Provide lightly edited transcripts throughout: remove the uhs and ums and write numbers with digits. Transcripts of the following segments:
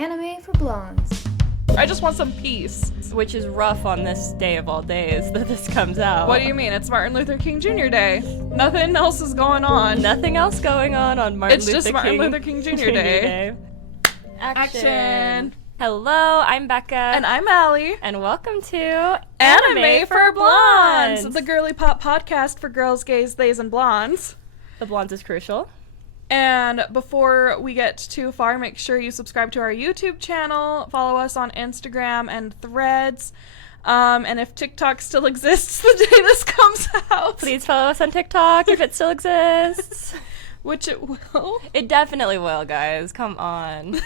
Anime for blondes. I just want some peace. Which is rough on this day of all days that this comes out. What do you mean? It's Martin Luther King Jr. Day. Nothing else is going on. Nothing else going on Martin Luther King. It's just Martin Luther King Jr. Day. Action. Hello, I'm Becca. And I'm Allie. And welcome to Anime for Blondes, the girly pop podcast for girls, gays, theys, and blondes. The blondes is crucial. And before we get too far, make sure you subscribe to our YouTube channel, follow us on Instagram and Threads, and if TikTok still exists the day this comes out, please follow us on TikTok if it still exists. Which it will. It definitely will, guys. Come on.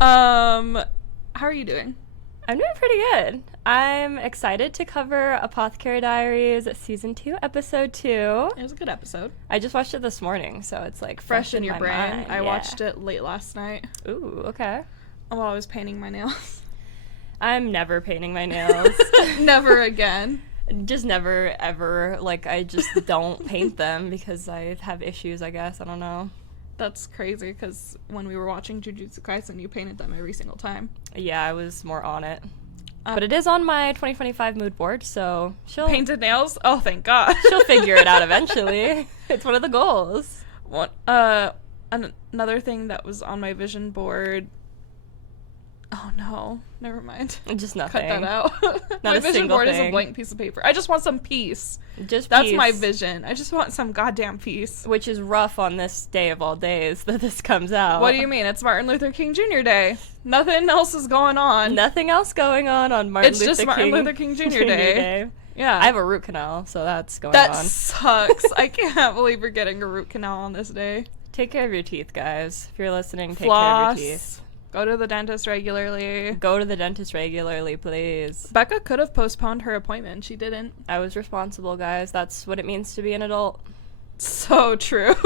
How are you doing? I'm doing pretty good. I'm excited to cover Apothecary Diaries Season 2, Episode 2. It was a good episode. I just watched it this morning, so it's like fresh in your brain. Mind. I watched it late last night. Ooh, okay. While I was painting my nails. I'm never painting my nails. Never again. Just never, ever. Like, I just don't paint them because I have issues, I guess. I don't know. That's crazy, because when we were watching Jujutsu Kaisen, you painted them every single time. Yeah, I was more on it. But it is on my 2025 mood board, so she'll... Painted nails? Oh, thank God. She'll figure it out eventually. It's one of the goals. Another thing that was on my vision board... Oh, no. Never mind. Just nothing. Cut that out. Not my a vision board thing. is a blank piece of paper. I just want some peace. Just That's peace. my vision. I just want some goddamn peace. Which is rough on this day of all days that this comes out. What do you mean? It's Martin Luther King Jr. Day. Nothing else is going on. Nothing else going on Martin Luther King. It's just Martin Luther King Jr. Day. Yeah. I have a root canal, so that's going on. That sucks. I can't believe you're getting a root canal on this day. Take care of your teeth, guys. If you're listening, take Floss. care of your teeth. Go to the dentist regularly. Go to the dentist regularly, please. Becca could have postponed her appointment. She didn't. I was responsible, guys. That's what it means to be an adult. So true.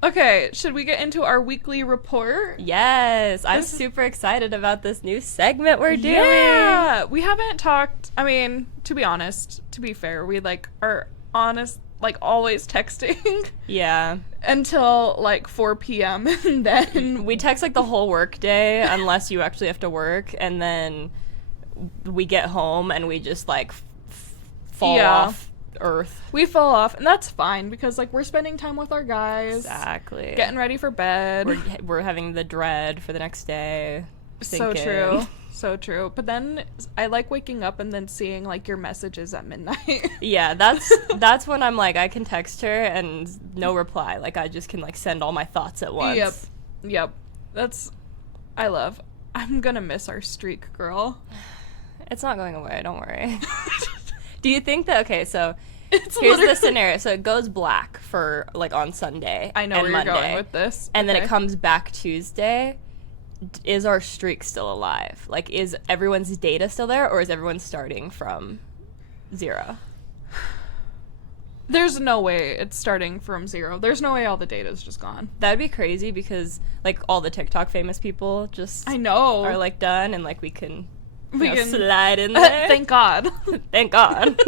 Okay, should we get into our weekly report? Yes, I'm super excited about this new segment we're doing. Yeah, we haven't talked, I mean, to be honest, to be fair, we are honest, always texting. Yeah. Until 4 p.m. and then we text the whole work day unless you actually have to work, and then we get home and we just fall off earth. We fall off, and that's fine because we're spending time with our guys. Exactly. Getting ready for bed. We're having the dread for the next day. So true. So true. But then I like waking up and then seeing your messages at midnight. Yeah, that's when I'm I can text her and no reply. I just can send all my thoughts at once. Yep. I'm gonna miss our streak, girl. It's not going away, don't worry. Do you think that, okay, so here's the scenario. So it goes black for on Sunday. I know and where Monday, you're going with this. And then it comes back Tuesday. Is our streak still alive? Is everyone's data still there, or is everyone starting from 0? There's no way it's starting from 0. There's no way all the data's just gone. That'd be crazy because all the TikTok famous people just I know are done, and we can can slide in there. Thank God. Thank God.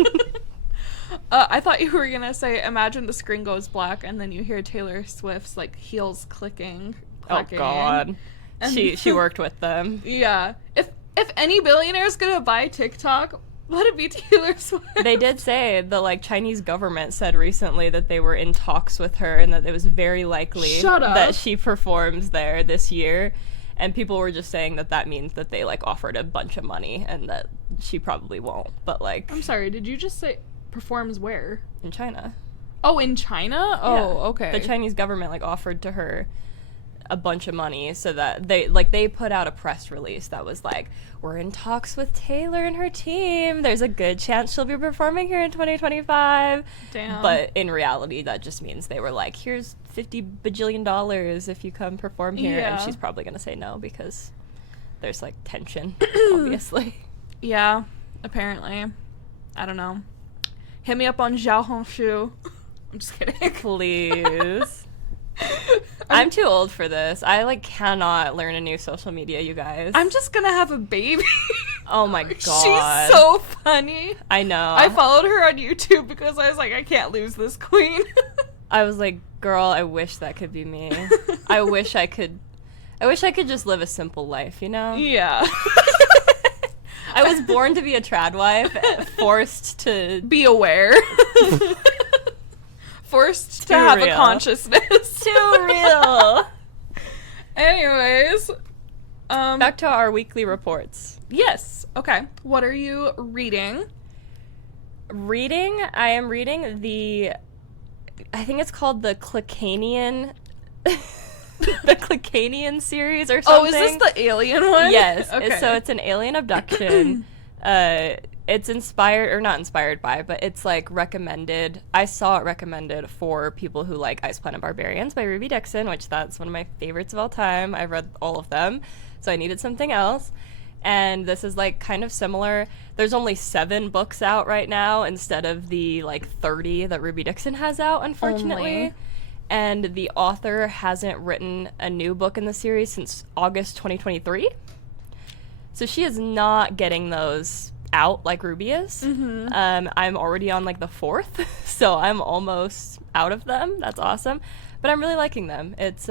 I thought you were gonna say, imagine the screen goes black and then you hear Taylor Swift's heels clicking. Oh God. And she worked with them. Yeah. If any billionaire's gonna buy TikTok, let it be Taylor Swift. They did say the Chinese government said recently that they were in talks with her and that it was very likely that she performs there this year. And people were just saying that means that they offered a bunch of money and that she probably won't. But I'm sorry, did you just say performs where? In China. Oh, in China? Oh, yeah. Okay. The Chinese government offered to her a bunch of money so that they put out a press release that was we're in talks with Taylor and her team. There's a good chance she'll be performing here in 2025. Damn. But in reality, that just means they were here's $50 bajillion if you come perform here. Yeah. And she's probably going to say no because there's tension, obviously. Yeah, apparently. I don't know. Hit me up on Zhao Hongshu. I'm just kidding. Please. I'm too old for this. I cannot learn a new social media, you guys. I'm just gonna have a baby. Oh my God. She's so funny. I know. I followed her on YouTube because I was I can't lose this queen. I was girl, I wish that could be me. I wish I could I wish I could just live a simple life, you know? Yeah. I was born to be a trad wife, forced to be aware. Forced to have a consciousness. Too real. Anyways, back to our weekly reports. Yes. Okay. What are you reading? I am reading I think it's called the Clickanian the Clickanian series or something. Oh, is this the alien one? Yes. Okay. So it's an alien abduction. It's inspired, or not inspired by, but it's like recommended. I saw it recommended for people who like Ice Planet Barbarians by Ruby Dixon, which that's one of my favorites of all time. I've read all of them, so I needed something else. And this is like kind of similar. There's only 7 books out right now instead of the like 30 that Ruby Dixon has out, unfortunately. Only. And the author hasn't written a new book in the series since August 2023. So she is not getting those out like Ruby is. Mm-hmm. I'm already on like the 4th, so I'm almost out of them. That's awesome. But I'm really liking them. It's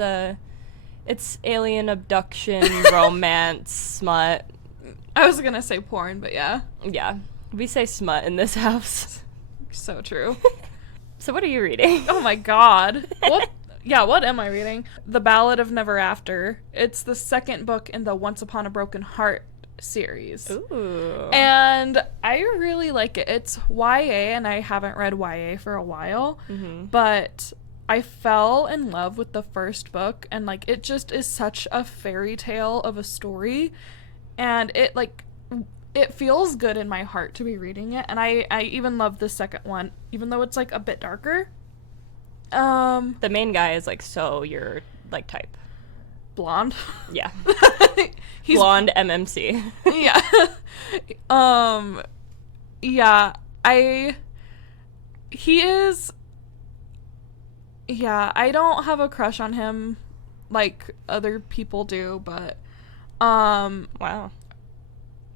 alien abduction, romance, smut. I was gonna say porn, but yeah. Yeah. We say smut in this house. So true. So what are you reading? Oh my god. What? Yeah, what am I reading? The Ballad of Never After. It's the second book in the Once Upon a Broken Heart series. Ooh. And I really like it. It's YA, and I haven't read YA for a while, but I fell in love with the first book, and like it just is such a fairy tale of a story, and it feels good in my heart to be reading it, and I even love the second one, even though it's like a bit darker. The main guy is like so your like type. Blonde. Yeah. He's blonde MMC. Yeah. Yeah, he is. Yeah, I don't have a crush on him like other people do, but wow.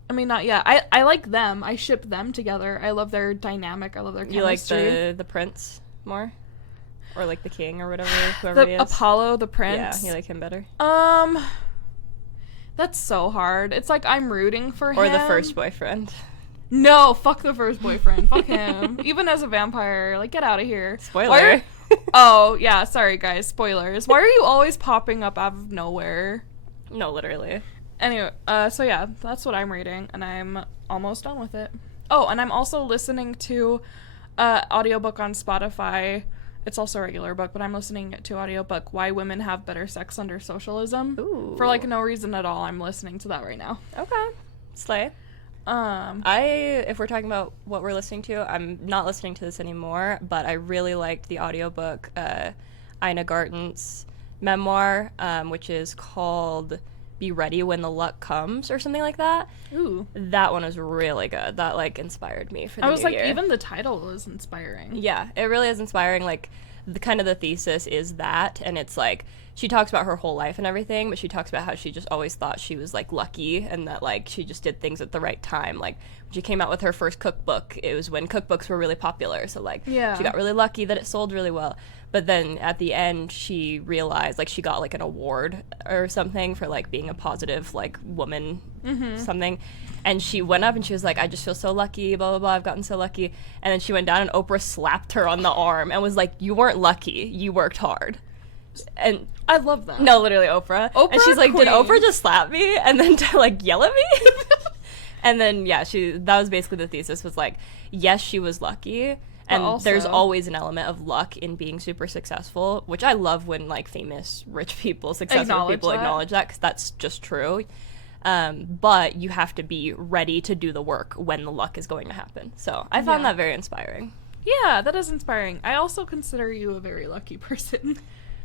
I mean, not yet. I like them. I ship them together. I love their dynamic. I love their chemistry. You like the prince more? Or like the king or whatever, whoever he is? Apollo, the prince. Yeah, you like him better? That's so hard. It's like I'm rooting for him. Or the first boyfriend. No, fuck the first boyfriend. Fuck him. Even as a vampire, like, get out of here. Spoiler. Oh, yeah, sorry, guys. Spoilers. Why are you always popping up out of nowhere? No, literally. Anyway, so yeah, that's what I'm reading, and I'm almost done with it. Oh, and I'm also listening to audiobook on Spotify. It's also a regular book, but I'm listening to audiobook Why Women Have Better Sex Under Socialism. Ooh. For like no reason at all. I'm listening to that right now. Okay. Slay. If we're talking about what we're listening to, I'm not listening to this anymore, but I really liked the audiobook Ina Garten's memoir, which is called Be Ready When the Luck Comes or something like that. Ooh. That one was really good. That like inspired me for the new year. Even the title was inspiring. Yeah, it really is inspiring. Like the thesis is that, and it's like she talks about her whole life and everything, but she talks about how she just always thought she was like lucky and that like she just did things at the right time. Like when she came out with her first cookbook, it was when cookbooks were really popular, so like she got really lucky that it sold really well. But then at the end she realized like she got like an award or something for like being a positive like woman something, and she went up and she was like, I just feel so lucky, blah blah blah, I've gotten so lucky. And then she went down and Oprah slapped her on the arm and was like, you weren't lucky, you worked hard. And I love that. No, literally Oprah. And she's like, queen. Did Oprah just slap me? And then to like yell at me? And then yeah, that was basically the thesis, was like, yes, she was lucky. And also, there's always an element of luck in being super successful, which I love when like famous, rich people, successful people acknowledge that, because that's just true. But you have to be ready to do the work when the luck is going to happen. So I found that very inspiring. Yeah, that is inspiring. I also consider you a very lucky person.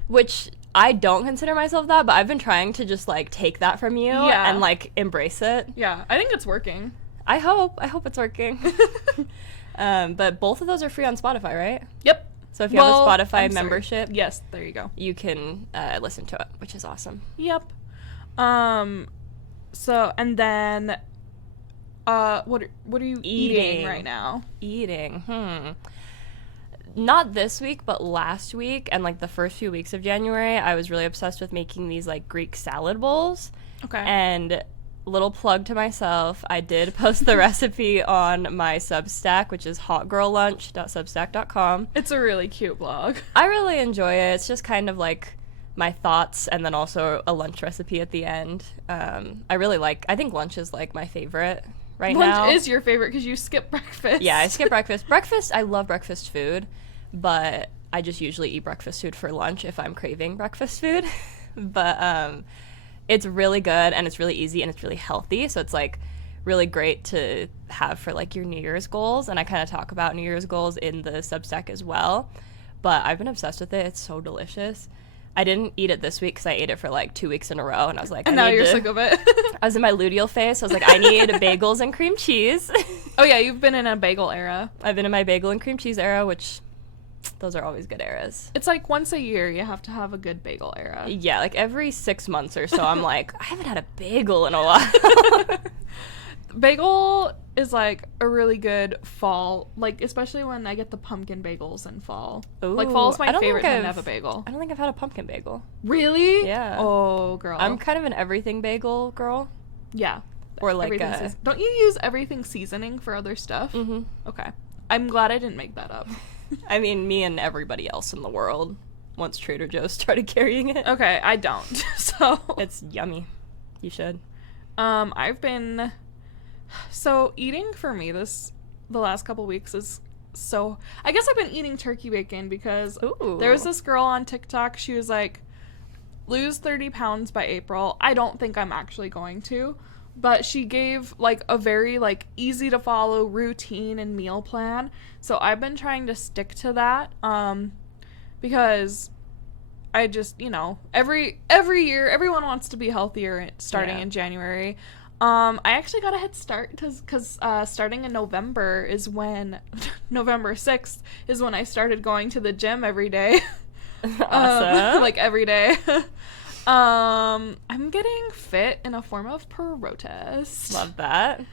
Which I don't consider myself that, but I've been trying to just like take that from you and like embrace it. Yeah, I think it's working. I hope it's working. But both of those are free on Spotify, right? Yep. So if you have a Spotify membership, yes, there you go. You can listen to it, which is awesome. Yep. So and then, what are you eating right now? Eating. not this week, but last week and like the first few weeks of January, I was really obsessed with making these like Greek salad bowls. Okay. And little plug to myself, I did post the recipe on my Substack, which is hotgirllunch.substack.com. It's a really cute blog. I really enjoy it. It's just kind of like my thoughts and then also a lunch recipe at the end. I think lunch is like my favorite now. Lunch is your favorite because you skip breakfast. Yeah, I skip breakfast. I love breakfast food, but I just usually eat breakfast food for lunch if I'm craving breakfast food. But it's really good and it's really easy and it's really healthy. So it's like really great to have for like your New Year's goals. And I kind of talk about New Year's goals in the Substack as well. But I've been obsessed with it. It's so delicious. I didn't eat it this week because I ate it for like 2 weeks in a row. And I was like, and now you're sick of it. I was in my luteal phase. So I was like, I need bagels and cream cheese. Oh, yeah. You've been in a bagel era. I've been in my bagel and cream cheese era, which those are always good eras. It's like once a year you have to have a good bagel era. Yeah, like every 6 months or so, I'm like, I haven't had a bagel in a while. Bagel is like a really good fall, like especially when I get the pumpkin bagels in fall. Ooh, like fall is my favorite time to have a bagel. I don't think I've had a pumpkin bagel. Really? Yeah. Oh, girl. I'm kind of an everything bagel girl. Yeah. Or like don't you use everything seasoning for other stuff? Mm-hmm. Okay. I'm glad I didn't make that up. I mean, me and everybody else in the world once Trader Joe's started carrying it. Okay, I don't. So it's yummy. You should. I've been eating for me the last couple weeks is I guess I've been eating turkey bacon because there was this girl on TikTok. She was like, lose 30 pounds by April. I don't think I'm actually going to, but she gave like a very like easy to follow routine and meal plan. So I've been trying to stick to that because I just, every year everyone wants to be healthier starting in January. I actually got a head start because starting in November is when November 6th is when I started going to the gym every day. Awesome. Like every day. I'm getting fit in a form of protest. Love that.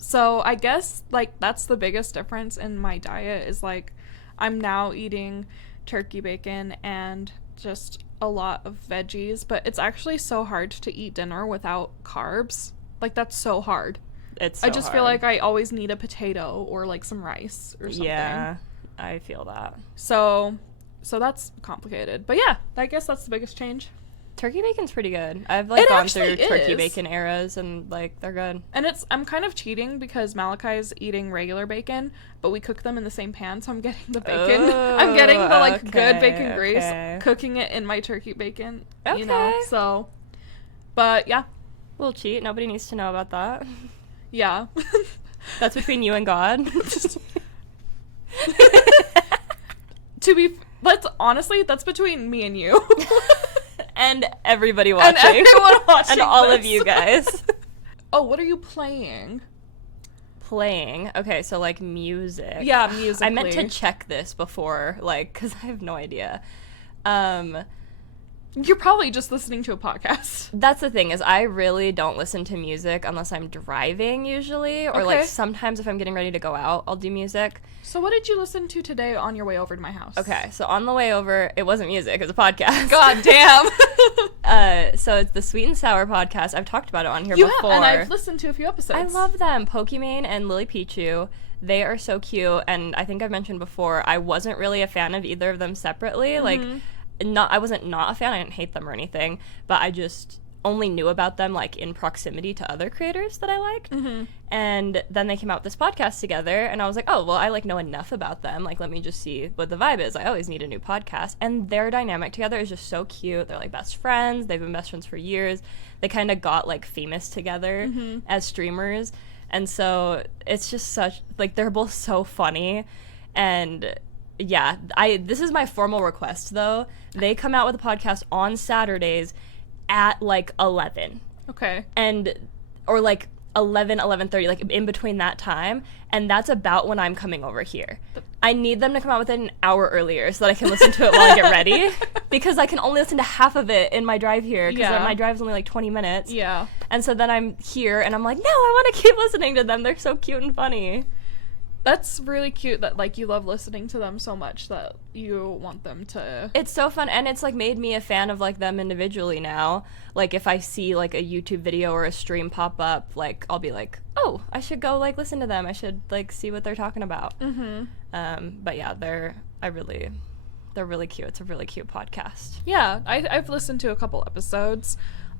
So I guess like that's the biggest difference in my diet is like I'm now eating turkey bacon and just a lot of veggies, but it's actually so hard to eat dinner without carbs. Like that's so hard. I just feel like I always need a potato or like some rice or something. Yeah, I feel that. So that's complicated. But yeah, I guess that's the biggest change. Turkey bacon's pretty good. I've like gone through turkey bacon eras and like they're good. And I'm kind of cheating because Malachi's eating regular bacon, but we cook them in the same pan, so I'm getting the bacon. I'm getting the like good bacon grease, cooking it in my turkey bacon. So but yeah. Little cheat. Nobody needs to know about that. Yeah. That's between you and God. That's between me and you. And everybody watching. And everyone watching. And all of you guys. Oh, what are you playing? Okay, so like music. Yeah, music. I meant to check this before, like, because I have no idea. You're probably just listening to a podcast. That's the thing, is I really don't listen to music unless I'm driving usually, or like sometimes if I'm getting ready to go out, I'll do music. So what did you listen to today on your way over to my house? Okay, so on the way over, it wasn't music, it was a podcast. God damn. So it's the Sweet and Sour podcast. I've talked about it on here before. And I've listened to a few episodes. I love them. Pokimane and Lily Pichu. They are so cute, and I think I've mentioned before, I wasn't really a fan of either of them separately. Mm-hmm. Like, I wasn't not a fan. I didn't hate them or anything, but I just only knew about them like in proximity to other creators that I liked. Mm-hmm. And then they came out with this podcast together, and I was like, oh, well, I like know enough about them. Like, let me just see what the vibe is. I always need a new podcast. And their dynamic together is just so cute. They're like best friends. They've been best friends for years. They kind of got like famous together as streamers. And so it's just such, like, they're both so funny. And yeah, this is my formal request though. They come out with a podcast on Saturdays at like 11. Okay. Or like 11:30, like in between that time, and that's about when I'm coming over here. I need them to come out with it an hour earlier so that I can listen to it while I get ready, because I can only listen to half of it in my drive here, because my drive is only like 20 minutes. Yeah. And so then I'm here and I'm like, no, I want to keep listening to them. They're so cute and funny. That's really cute that, like, you love listening to them so much that you want them to... It's so fun, and it's, like, made me a fan of, like, them individually now. Like, if I see, like, a YouTube video or a stream pop up, like, I'll be like, oh, I should go, like, listen to them. I should, like, see what they're talking about. But, yeah, they're really cute. It's a really cute podcast. Yeah, I've listened to a couple episodes.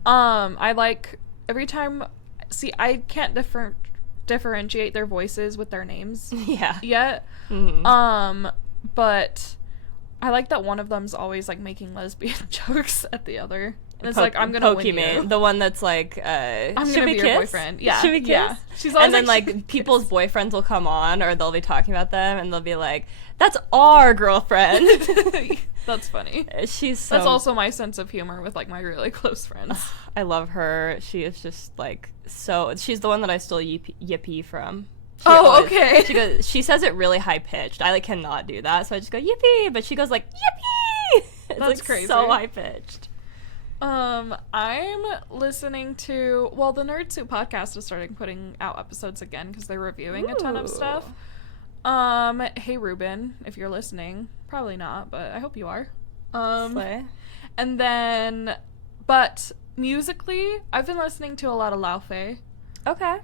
I like, every time... See, I can't differentiate their voices with their names yet. But I like that one of them's always like making lesbian jokes at the other, and it's like, I'm gonna win you. The one that's like I'm gonna be your boyfriend. Yeah, should we kiss? Yeah. She's always, and then like people's boyfriends will come on, or they'll be talking about them, and they'll be like, that's our girlfriend. That's funny. That's also my sense of humor with like my really close friends. I love her. She is just like she's the one that I stole yippee from. Okay. She says it really high pitched. I like cannot do that, so I just go yippee, but she goes like yippee. It's That's like crazy. So high pitched. I'm listening to, well, the Nerd Soup podcast is starting putting out episodes again because they're reviewing a ton of stuff. Hey Ruben, if you're listening, probably not, but I hope you are. Slay. And then, but musically, I've been listening to a lot of Lao Fei. Okay.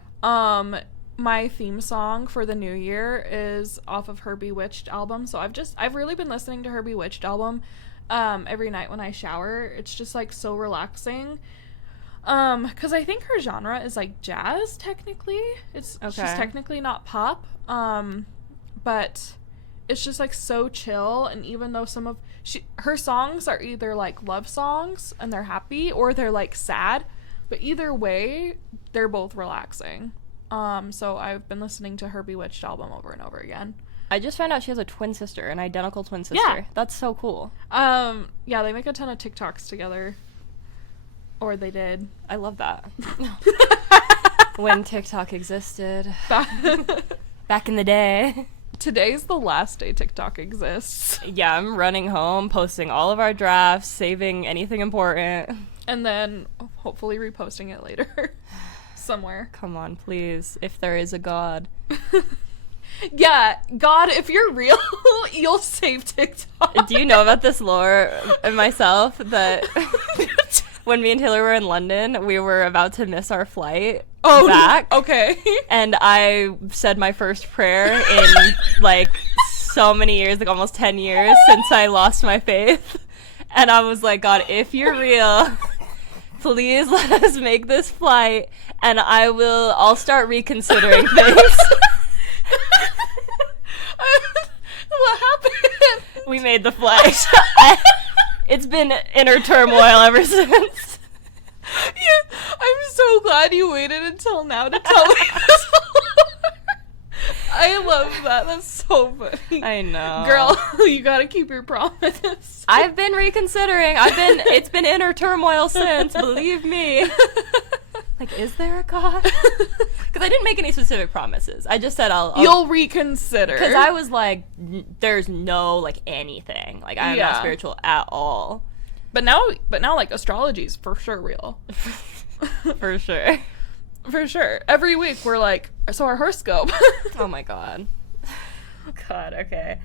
My theme song for the new year is off of her Bewitched album, so I've really been listening to her Bewitched album every night when I shower. It's just like so relaxing. Because I think her genre is like jazz technically. She's technically not pop. But it's just like so chill, and even though some of her songs are either like love songs and they're happy, or they're like sad, but either way they're both relaxing. So I've been listening to her Bewitched album over and over again. I just found out she has a twin sister, an identical twin sister. Yeah. That's so cool. Yeah, they make a ton of TikToks together. Or they did. I love that. When TikTok existed. Back in the day. Today's the last day TikTok exists. Yeah, I'm running home, posting all of our drafts, saving anything important. And then hopefully reposting it later. Somewhere. Come on, please. If there is a God. Yeah, God, if you're real, you'll save TikTok. Do you know about this lore of myself that when me and Taylor were in London, we were about to miss our flight back. Okay. And I said my first prayer in like so many years, like almost 10 years since I lost my faith. And I was like, God, if you're real, please let us make this flight, and I'll start reconsidering things. What happened? We made the flight. It's been inner turmoil ever since. Yeah, I'm so glad you waited until now to tell me this. I love that. That's so funny. I know. Girl, you gotta keep your promise. I've been reconsidering. It's been inner turmoil since, believe me. Like, is there a God? Because I didn't make any specific promises. I just said You'll reconsider. Because I was like, there's no, like, anything. Like, I'm not spiritual at all. But now, like, astrology's for sure real. For sure. For sure. Every week we're like, so our horoscope. Oh my god. God, okay.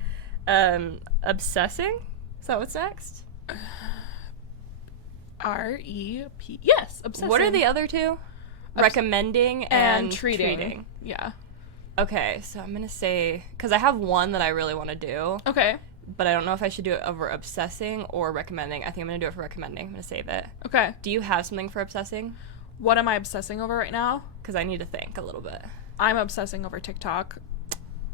Obsessing? Is that what's next? R.E.P. Yes, obsessing. What are the other two? Recommending and treating. Yeah. Okay, so I'm gonna say, because I have one that I really want to do. Okay. But I don't know if I should do it over obsessing or recommending. I think I'm gonna do it for recommending. I'm gonna save it. Okay. Do you have something for obsessing? What am I obsessing over right now? Because I need to think a little bit. I'm obsessing over TikTok.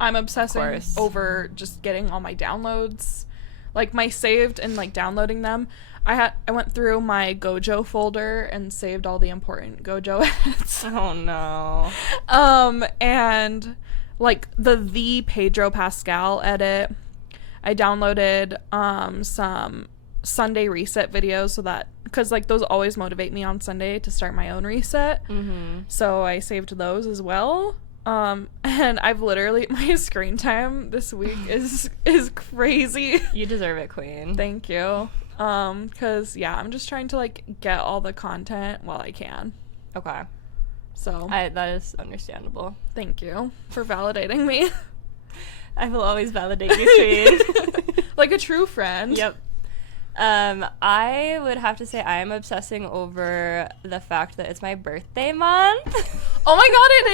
I'm obsessing over just getting all my downloads, like my saved and like downloading them. I went through my Gojo folder and saved all the important Gojo edits. Oh no. And like the Pedro Pascal edit. I downloaded some Sunday reset videos so that, because like those always motivate me on Sunday to start my own reset. Mm-hmm. So I saved those as well. And I've literally, my screen time this week is crazy. You deserve it, queen. Thank you. Because yeah, I'm just trying to like get all the content while I can. Okay. So that is understandable. Thank you for validating me. I will always validate you, Queen. Like a true friend. Yep. I would have to say I am obsessing over the fact that it's my birthday month. Oh my god, it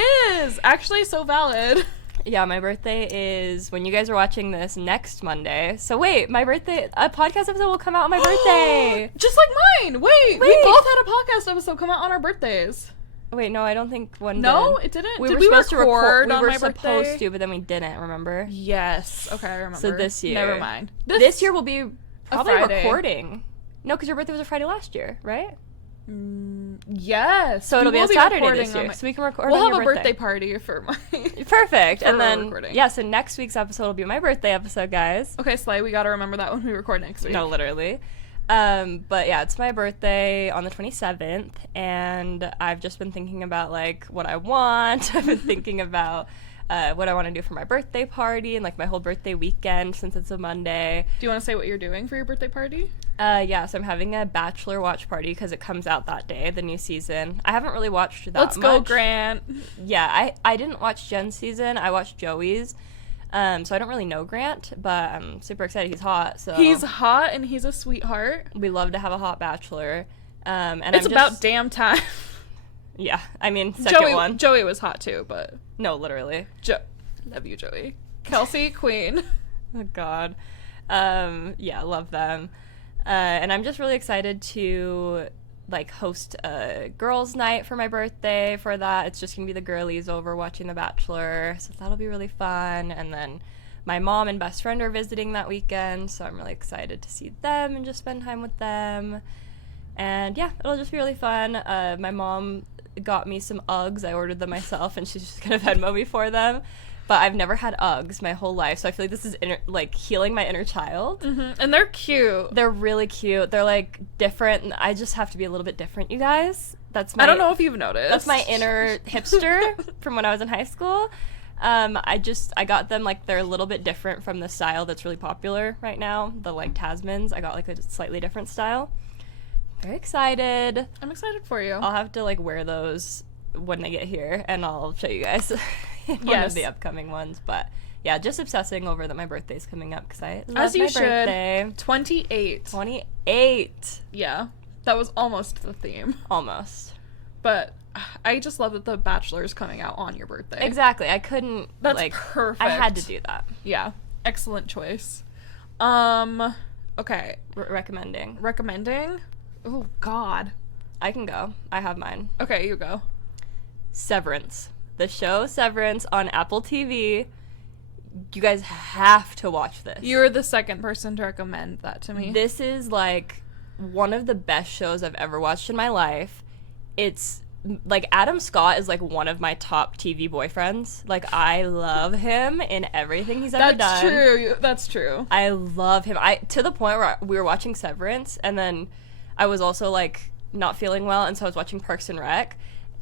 is! Actually, so valid. Yeah, my birthday is, when you guys are watching this, next Monday. So wait, my birthday, a podcast episode will come out on my birthday. Just like mine! Wait, we both had a podcast episode come out on our birthdays. Wait, no, I don't think one No, did. it didn't? We Did were we supposed record to on we were my supposed birthday? to, but then we didn't, remember? Yes. Okay, I remember. So this year. Never mind. This year will be probably Friday. recording. No, because your birthday was a Friday last year, right? Yes. So it'll be a Saturday this year, so we can record on We'll your have a birthday party for my... Perfect. for And then, recording. yeah, so next week's episode will be my birthday episode, guys. Okay, Slay, we gotta remember that when we record next week. No, literally. But yeah, it's my birthday on the 27th, and I've just been thinking about, like, what I want. I've been thinking about what I want to do for my birthday party and, like, my whole birthday weekend since it's a Monday. Do you want to say what you're doing for your birthday party? Yeah, so I'm having a Bachelor watch party because it comes out that day, the new season. I haven't really watched that Let's much. go, Grant. Yeah, I didn't watch Jen's season. I watched Joey's. So I don't really know Grant, but I'm super excited. He's hot, so... He's hot and he's a sweetheart. We love to have a hot Bachelor. And it's about damn time. Yeah, I mean, second one. Joey was hot too, but... No, literally. Love you, Joey. Kelsey, queen. Oh, God. Yeah, love them. And I'm just really excited to, like, host a girls' night for my birthday for that. It's just going to be the girlies over watching The Bachelor, so that'll be really fun. And then my mom and best friend are visiting that weekend, so I'm really excited to see them and just spend time with them. And, yeah, it'll just be really fun. My mom got me some Uggs. I ordered them myself, and she's just going to Venmo me for them. But I've never had Uggs my whole life, so I feel like this is like healing my inner child. Mm-hmm. And they're cute. They're really cute. They're like different, and I just have to be a little bit different, you guys. I don't know if you've noticed. That's my inner hipster from when I was in high school. I got them, like, they're a little bit different from the style that's really popular right now. The, like, Tasmans. I got, like, a slightly different style. Very excited. I'm excited for you. I'll have to, like, wear those when they get here, and I'll show you guys one of the upcoming ones. But yeah, just obsessing over that my birthday's coming up because I love As you my should. birthday. 28. Yeah, that was almost the theme. Almost. But I just love that The Bachelor is coming out on your birthday. Exactly. I couldn't. That's like, perfect. I had to do that. Yeah, excellent choice. Okay. Recommending? Oh God. I can go. I have mine. Okay, you go. Severance. The show Severance on Apple TV. You guys have to watch this. You're the second person to recommend that to me. This is, like, one of the best shows I've ever watched in my life. It's, like, Adam Scott is, like, one of my top TV boyfriends. Like, I love him in everything he's ever done. That's true. That's true. I love him. To the point where we were watching Severance, and then I was also, like, not feeling well, and so I was watching Parks and Rec.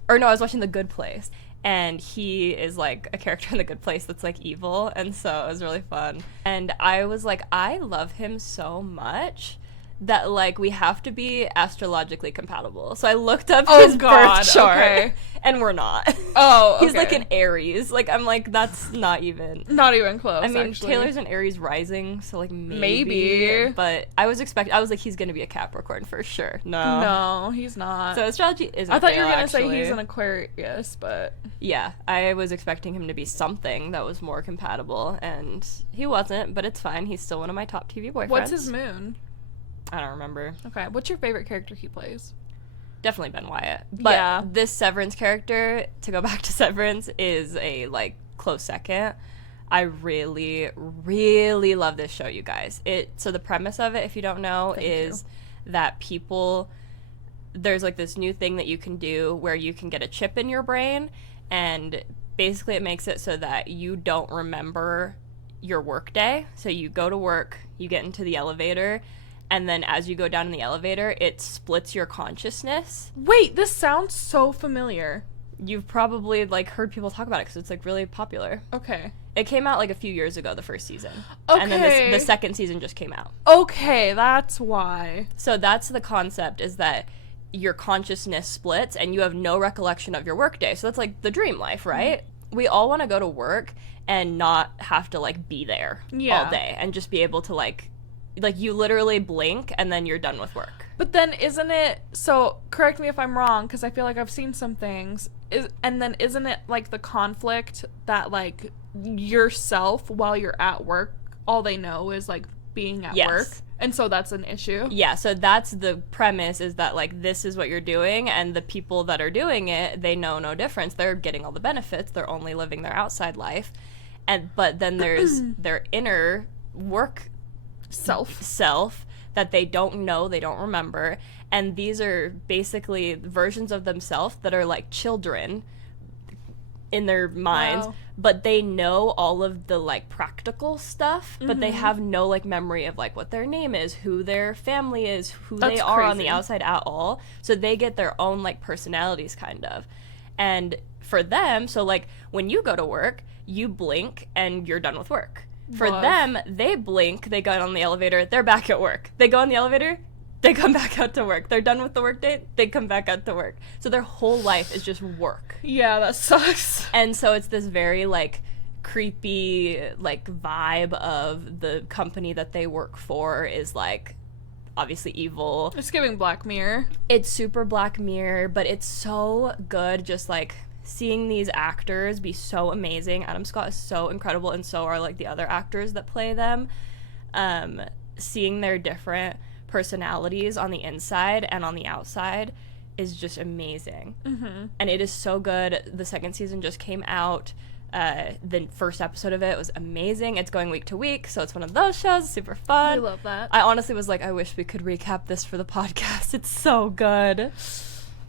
Or no, I was watching The Good Place, and he is, like, a character in The Good Place that's, like, evil, and so it was really fun. And I was like, I love him so much that, like, we have to be astrologically compatible. So I looked up his birth chart, and we're not. Oh, okay. He's, like, an Aries. Like, I'm like, that's not even. Not even close, I mean, actually. Taylor's an Aries rising, so, like, maybe. But I was like, he's going to be a Capricorn for sure. No, he's not. So astrology isn't I thought you were going to say he's an Aquarius, but... Yeah, I was expecting him to be something that was more compatible, and he wasn't, but it's fine. He's still one of my top TV boyfriends. What's his moon? I don't remember. Okay, what's your favorite character he plays? Definitely Ben Wyatt. But this Severance character, to go back to Severance, is a, like, close second. I really, really love this show, you guys. So the premise of it, if you don't know, is that there's, like, this new thing that you can do where you can get a chip in your brain, and basically it makes it so that you don't remember your work day. So you go to work, you get into the elevator, and then as you go down in the elevator, it splits your consciousness. Wait, this sounds so familiar. You've probably, like, heard people talk about it because it's, like, really popular. Okay. It came out, like, a few years ago, the first season. Okay. And then the second season just came out. Okay, that's why. So that's the concept, is that your consciousness splits and you have no recollection of your workday. So that's, like, the dream life, right? we all want to go to work and not have to, like, be there all day and just be able to, like, you literally blink and then you're done with work. But then isn't it, so correct me if I'm wrong, because I feel like I've seen some things, and then isn't it, like, the conflict that, like, yourself while you're at work, all they know is, like, being at work? And so that's an issue? Yeah, so that's the premise, is that, like, this is what you're doing, and the people that are doing it, they know no difference. They're getting all the benefits. They're only living their outside life. But then there's their inner work self that they don't know, they don't remember, and these are basically versions of themselves that are like children in their minds, but they know all of the, like, practical stuff, but they have no, like, memory of, like, what their name is, who their family is, who they are on the outside at all. So they get their own, like, personalities, kind of. And for them, so, like, when you go to work, you blink and you're done with work. For them, they blink, they go on the elevator, they're back at work. They go on the elevator, they come back out to work. They're done with the work day, they come back out to work. So their whole life is just work. Yeah, that sucks. And so it's this very, like, creepy, like, vibe of the company that they work for is, like, obviously evil. It's giving Black Mirror. It's super Black Mirror, but it's so good, just, like, seeing these actors be so amazing. Adam Scott is so incredible, and so are, like, the other actors that play them. Seeing their different personalities on the inside and on the outside is just amazing. And it is so good. The second season just came out. The first episode of it was amazing. It's going week to week, so it's one of those shows. Super fun. I love that. I honestly was like, I wish we could recap this for the podcast. It's so good.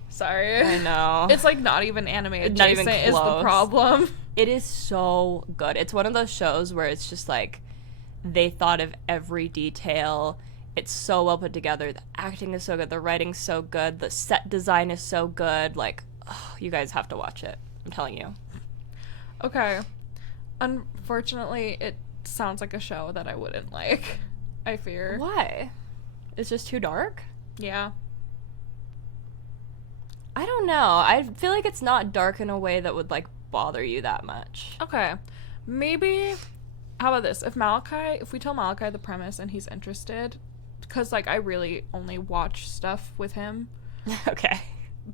Sorry. I know. It's, like, not even anime adjacent, not even close. Is the problem. It is so good. It's one of those shows where it's just, like, they thought of every detail. It's so well put together. The acting is so good. The writing's so good. The set design is so good. Like, oh, you guys have to watch it. I'm telling you. Okay. Unfortunately, it sounds like a show that I wouldn't like. I fear. Why? It's just too dark? Yeah. I don't know. I feel like it's not dark in a way that would, like, bother you that much. Okay. Maybe, how about this? If we tell Malachi the premise and he's interested, because, like, I really only watch stuff with him. Okay.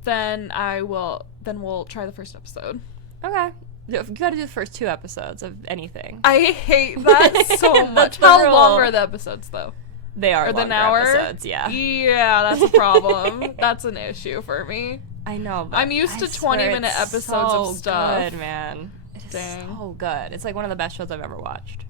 Then we'll try the first episode. Okay. You gotta do the first 2 episodes of anything. I hate that so much. How long are the episodes, though? They are longer episodes, yeah. Yeah, that's a problem. That's an issue for me. I know, but I'm used to 20-minute episodes of stuff. Good, man. It is so good. It's, like, one of the best shows I've ever watched.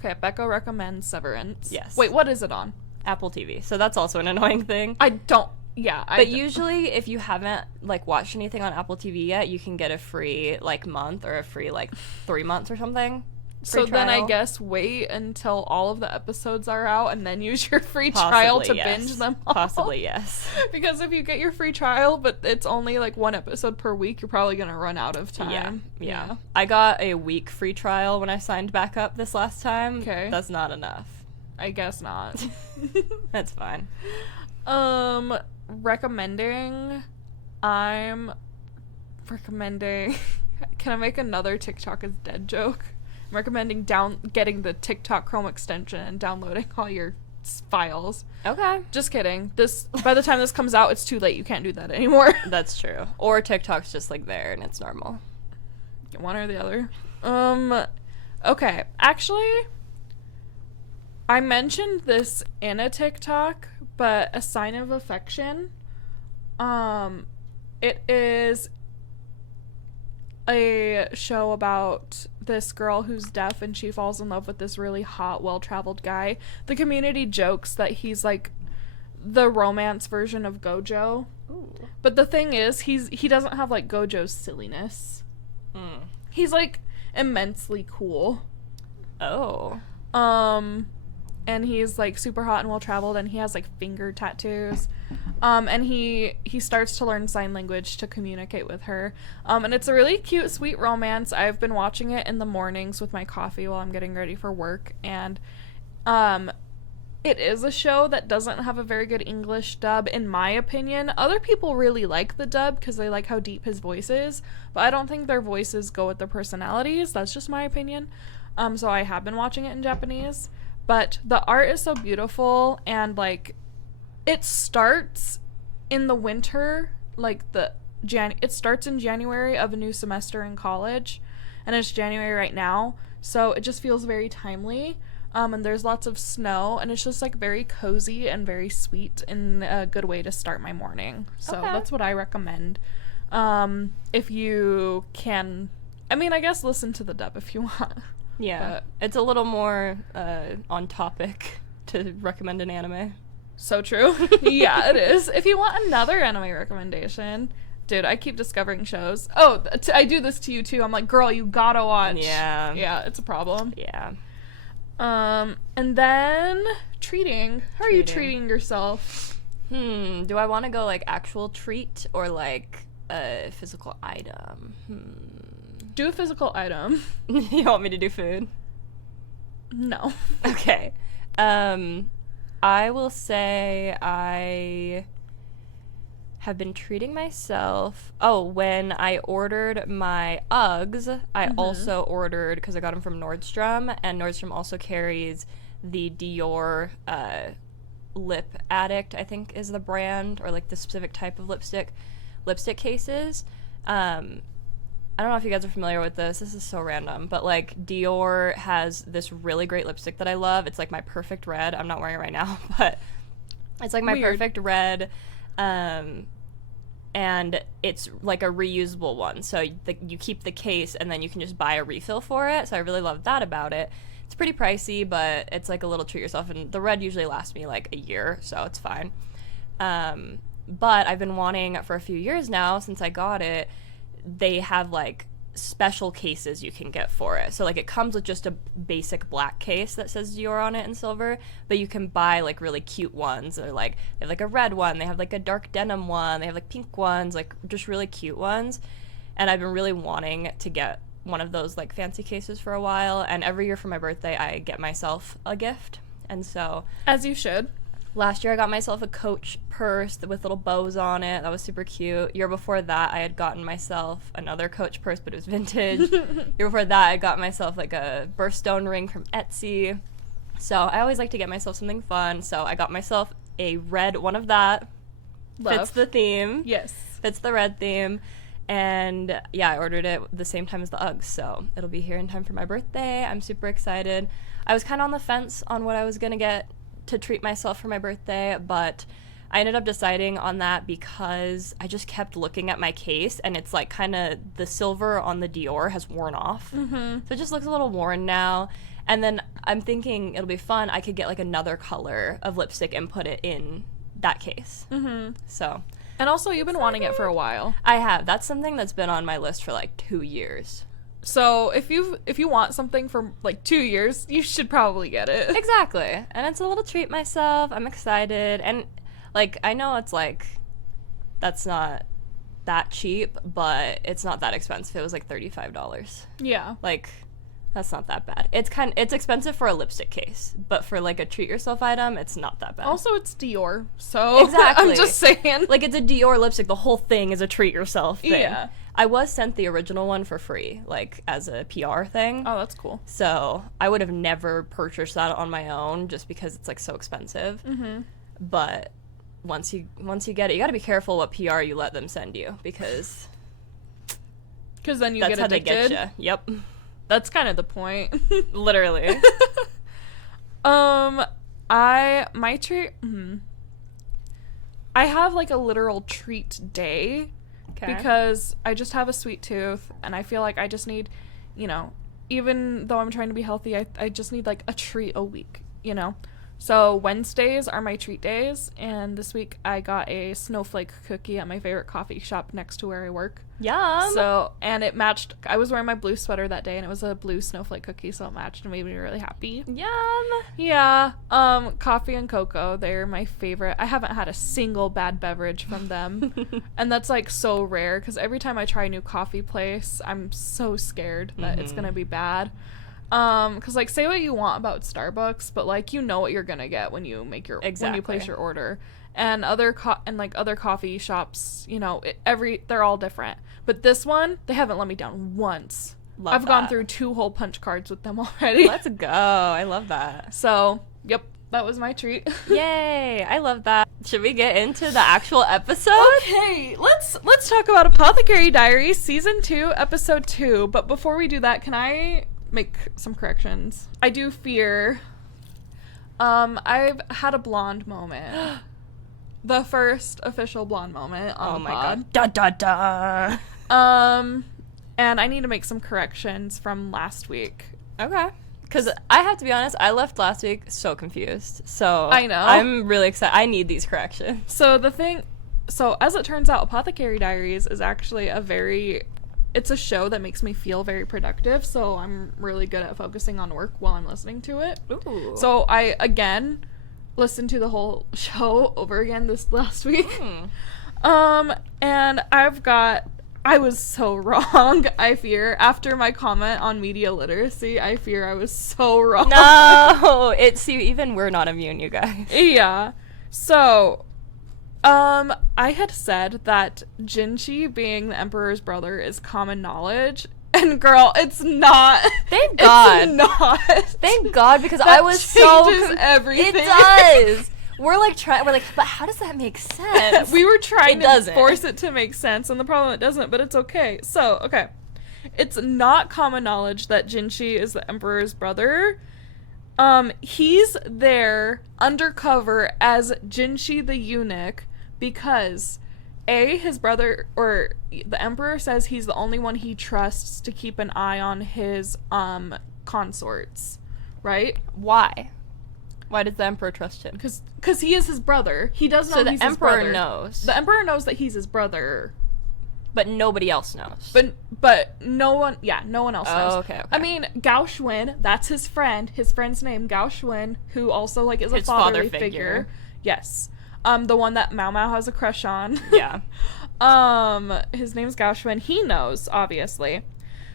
Okay, Becca recommends Severance. Yes. Wait, what is it on? Apple TV. So that's also an annoying thing. But usually, if you haven't, like, watched anything on Apple TV yet, you can get a free, like, month or a free, like, 3 months or something. So then I guess wait until all of the episodes are out and then use your free trial to binge them all. Possibly, yes. Because if you get your free trial, but it's only, like, 1 episode per week, you're probably going to run out of time. Yeah. I got a week free trial when I signed back up this last time. Okay. That's not enough. I guess not. That's fine. Recommending. I'm recommending. Can I make another TikTok is dead joke? I'm recommending getting the TikTok Chrome extension and downloading all your files. Okay. Just kidding. By the time this comes out, it's too late. You can't do that anymore. That's true. Or TikTok's just, like, there and it's normal. One or the other. Okay. Actually, I mentioned this in a TikTok, but A Sign of Affection. It is a show about this girl who's deaf and she falls in love with this really hot, well-traveled guy. The community jokes that he's, like, the romance version of Gojo. Ooh. But the thing is, he doesn't have, like, Gojo's silliness. He's, like, immensely cool. Oh. And he's, like, super hot and well-traveled, and he has, like, finger tattoos. And he starts to learn sign language to communicate with her. And it's a really cute, sweet romance. I've been watching it in the mornings with my coffee while I'm getting ready for work. And it it is a show that doesn't have a very good English dub, in my opinion. Other people really like the dub because they like how deep his voice is, but I don't think their voices go with their personalities. That's just my opinion. So I have been watching it in Japanese, but the art is so beautiful, and like it starts in the winter, like it starts in January of a new semester in college, and it's January right now, so it just feels very timely. And there's lots of snow, and it's just like very cozy and very sweet and a good way to start my morning. So that's what I recommend. If you can, I mean, I guess listen to the dub if you want. Yeah, but it's a little more on topic to recommend an anime. So true. Yeah, it is. If you want another anime recommendation, dude, I keep discovering shows. Oh, I do this to you too. I'm like, girl, you gotta watch. Yeah. Yeah, it's a problem. Yeah. And then treating. How are you treating yourself? Do I want to go like actual treat or like a physical item? Do a physical item. You want me to do food? No. Okay. I will say I have been treating myself. Oh, when I ordered my Uggs, I also ordered, because I got them from Nordstrom, and Nordstrom also carries the Dior Lip Addict, I think is the brand, or like the specific type of lipstick cases. I don't know if you guys are familiar with this. This is so random, but like Dior has this really great lipstick that I love. It's like my perfect red. I'm not wearing it right now, but it's like my perfect red. And it's like a reusable one, so you keep the case and then you can just buy a refill for it, so I really love that about it. It's pretty pricey, but it's like a little treat yourself, and the red usually lasts me like a year, so it's fine. But I've been wanting for a few years now, since I got it, they have like special cases you can get for it. So like it comes with just a basic black case that says Dior on it in silver, but you can buy like really cute ones. Or like they have like a red one, they have like a dark denim one, they have like pink ones, like just really cute ones. And I've been really wanting to get one of those like fancy cases for a while, and every year for my birthday I get myself a gift. And so, as you should. Last year I got myself a Coach purse with little bows on it. That was super cute. Year before that I had gotten myself another Coach purse, but it was vintage. Year before that I got myself like a birthstone ring from Etsy. So I always like to get myself something fun. So I got myself a red one of that. Love. Fits the theme. Yes. Fits the red theme. And yeah, I ordered it the same time as the Uggs, so it'll be here in time for my birthday. I'm super excited. I was kind of on the fence on what I was going to get to treat myself for my birthday, but I ended up deciding on that because I just kept looking at my case, and it's like kind of the silver on the Dior has worn off. So it just looks a little worn now. And then I'm thinking it'll be fun. I could get like another color of lipstick and put it in that case. So. And also, you've been wanting it for a while. I have. That's something that's been on my list for like 2 years. So if you want something for like 2 years, you should probably get it. Exactly. And it's a little treat myself. I'm excited. And like, I know it's like, that's not that cheap, but it's not that expensive. It was like $35. Yeah. Like, that's not that bad. It's expensive for a lipstick case, but for like a treat yourself item, it's not that bad. Also, it's Dior, so exactly. I'm just saying. Like, it's a Dior lipstick. The whole thing is a treat yourself thing. Yeah. I was sent the original one for free, like as a PR thing. Oh, that's cool. So I would have never purchased that on my own just because it's like so expensive. But once you get it, you got to be careful what PR you let them send you, because then you that's get how addicted. They get you. Yep. That's kind of the point. Literally. My treat. I have like a literal treat day. Okay. Because I just have a sweet tooth, and I feel like I just need, even though I'm trying to be healthy, I just need like a treat a week, So Wednesdays are my treat days, and this week I got a snowflake cookie at my favorite coffee shop next to where I work. Yum! So, and it matched, I was wearing my blue sweater that day, and it was a blue snowflake cookie, so it matched and made me really happy. Yum! Yeah, coffee and cocoa, they're my favorite. I haven't had a single bad beverage from them, and that's like so rare, because every time I try a new coffee place, I'm so scared that it's gonna be bad. Because, like, say what you want about Starbucks, but, like, you know what you're gonna get when you make your when you place your order. And other other coffee shops, you know, they're all different. But this one, they haven't let me down once. I've gone through 2 whole punch cards with them already. Let's go. I love that. So, yep, that was my treat. Yay! I love that. Should we get into the actual episode? Okay, let's talk about Apothecary Diaries Season 2, Episode 2. But before we do that, can I make some corrections? I do fear. I've had a blonde moment. The first official blonde moment on the pod. God. Da da da. And I need to make some corrections from last week. Okay. Because I have to be honest, I left last week so confused. So I know. I'm really excited. I need these corrections. So as it turns out, Apothecary Diaries is actually it's a show that makes me feel very productive. So I'm really good at focusing on work while I'm listening to it. Ooh. So I, again, listened to the whole show over again this last week. And I was so wrong, I fear. After my comment on media literacy, I fear I was so wrong. No! Even we're not immune, you guys. Yeah. So, I had said that Jinshi being the Emperor's brother is common knowledge. And girl, it's not. Thank God. It's not. Thank God, because that I was changes everything. It does. We're like, but how does that make sense? We were trying to force it to make sense, and the problem it doesn't, but it's okay. So, okay. It's not common knowledge that Jinshi is the Emperor's brother. He's there undercover as Jinshi the eunuch because his brother, or the Emperor says he's the only one he trusts to keep an eye on his consorts, right? Why? Why does the Emperor trust him? Because he is his brother. He does know he's his brother. So the Emperor knows. The Emperor knows that he's his brother. But nobody else knows. But no one else knows. Okay. I mean, Gao Xuan, that's his friend. His friend's name, Gao Xuan, who also, like, is a fatherly figure. Yes. The one that Mao Mao has a crush on. Yeah. His name's Gao Xuan. He knows, obviously.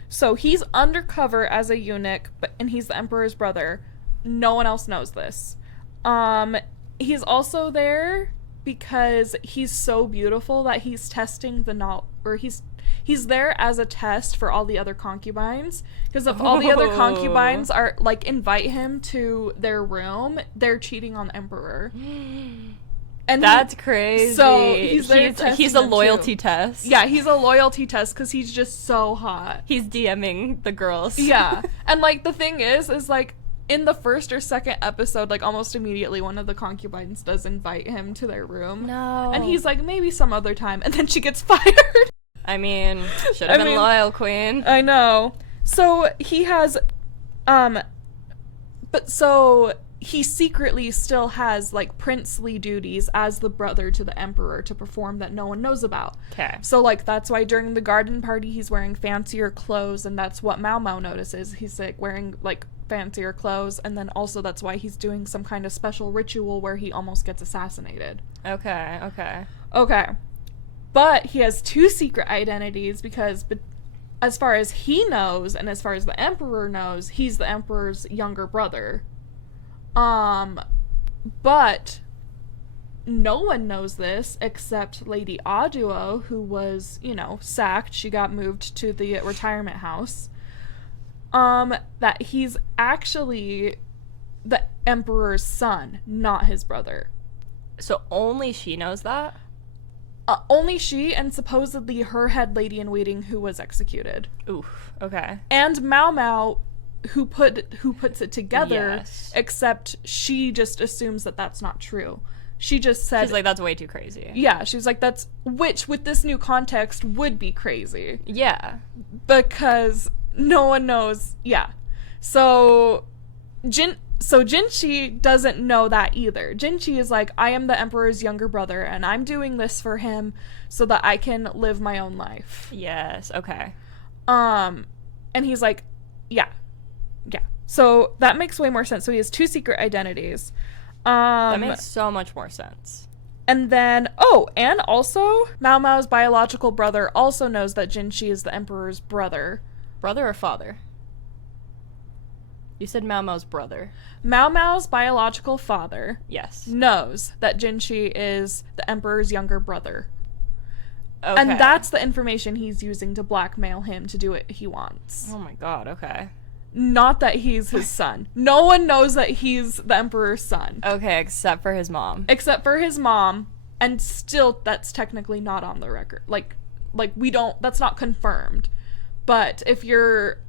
So he's undercover as a eunuch, and he's the Emperor's brother. No one else knows this. He's also there because he's so beautiful that he's testing he's there as a test for all the other concubines. Because if all the other concubines are, like, invite him to their room, they're cheating on the Emperor. And that's crazy. So he's a loyalty test. Yeah, he's a loyalty test because he's just so hot. He's DMing the girls. Yeah. And, like, the thing is like, in the first or second episode, like, almost immediately, one of the concubines does invite him to their room. No. And he's like, maybe some other time. And then she gets fired. I mean, should have been loyal, queen. I know. So he has, so he secretly still has, like, princely duties as the brother to the Emperor to perform that no one knows about. Okay. So, like, that's why during the garden party he's wearing fancier clothes, and that's what Mao Mao notices. He's, like, wearing, like, fancier clothes, and then also that's why he's doing some kind of special ritual where he almost gets assassinated. Okay. But he has 2 secret identities because as far as he knows, and as far as the Emperor knows, he's the Emperor's younger brother. But no one knows this except Lady Aduo, who was, sacked. She got moved to the retirement house. That he's actually the Emperor's son, not his brother. So only she knows that? Only she, and supposedly her head lady in waiting who was executed. Oof, okay. And Mao Mao, who puts it together, yes. Except she just assumes that that's not true. She just said... She's like, that's way too crazy. Yeah, she's like, which, with this new context, would be crazy. Yeah. Because no one knows... Yeah. So Jinshi doesn't know that either. Jinshi is like, I am the Emperor's younger brother, and I'm doing this for him so that I can live my own life. Yes, okay. And he's like, yeah. So that makes way more sense. So he has 2 secret identities. That makes so much more sense. And then, and also, Mao Mao's biological brother also knows that Jinshi is the Emperor's brother. Brother or father? You said Mao Mao's brother. Mao Mao's biological father. Yes. Knows that Jinshi is the Emperor's younger brother. Okay. And that's the information he's using to blackmail him to do what he wants. Oh my god, okay. Not that he's his son. No one knows that he's the Emperor's son. Okay, except for his mom. Except for his mom, and still that's technically not on the record. Like we don't, that's not confirmed. But if you're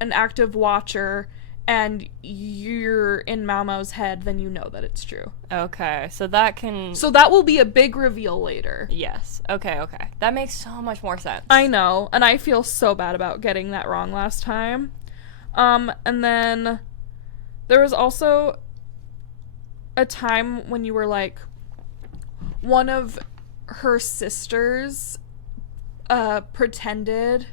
an active watcher and you're in Mao Mao's head, then you know that it's true. Okay, so that will be a big reveal later. Yes. Okay. That makes so much more sense. I know, and I feel so bad about getting that wrong last time. And then there was also a time when you were like, one of her sisters pretended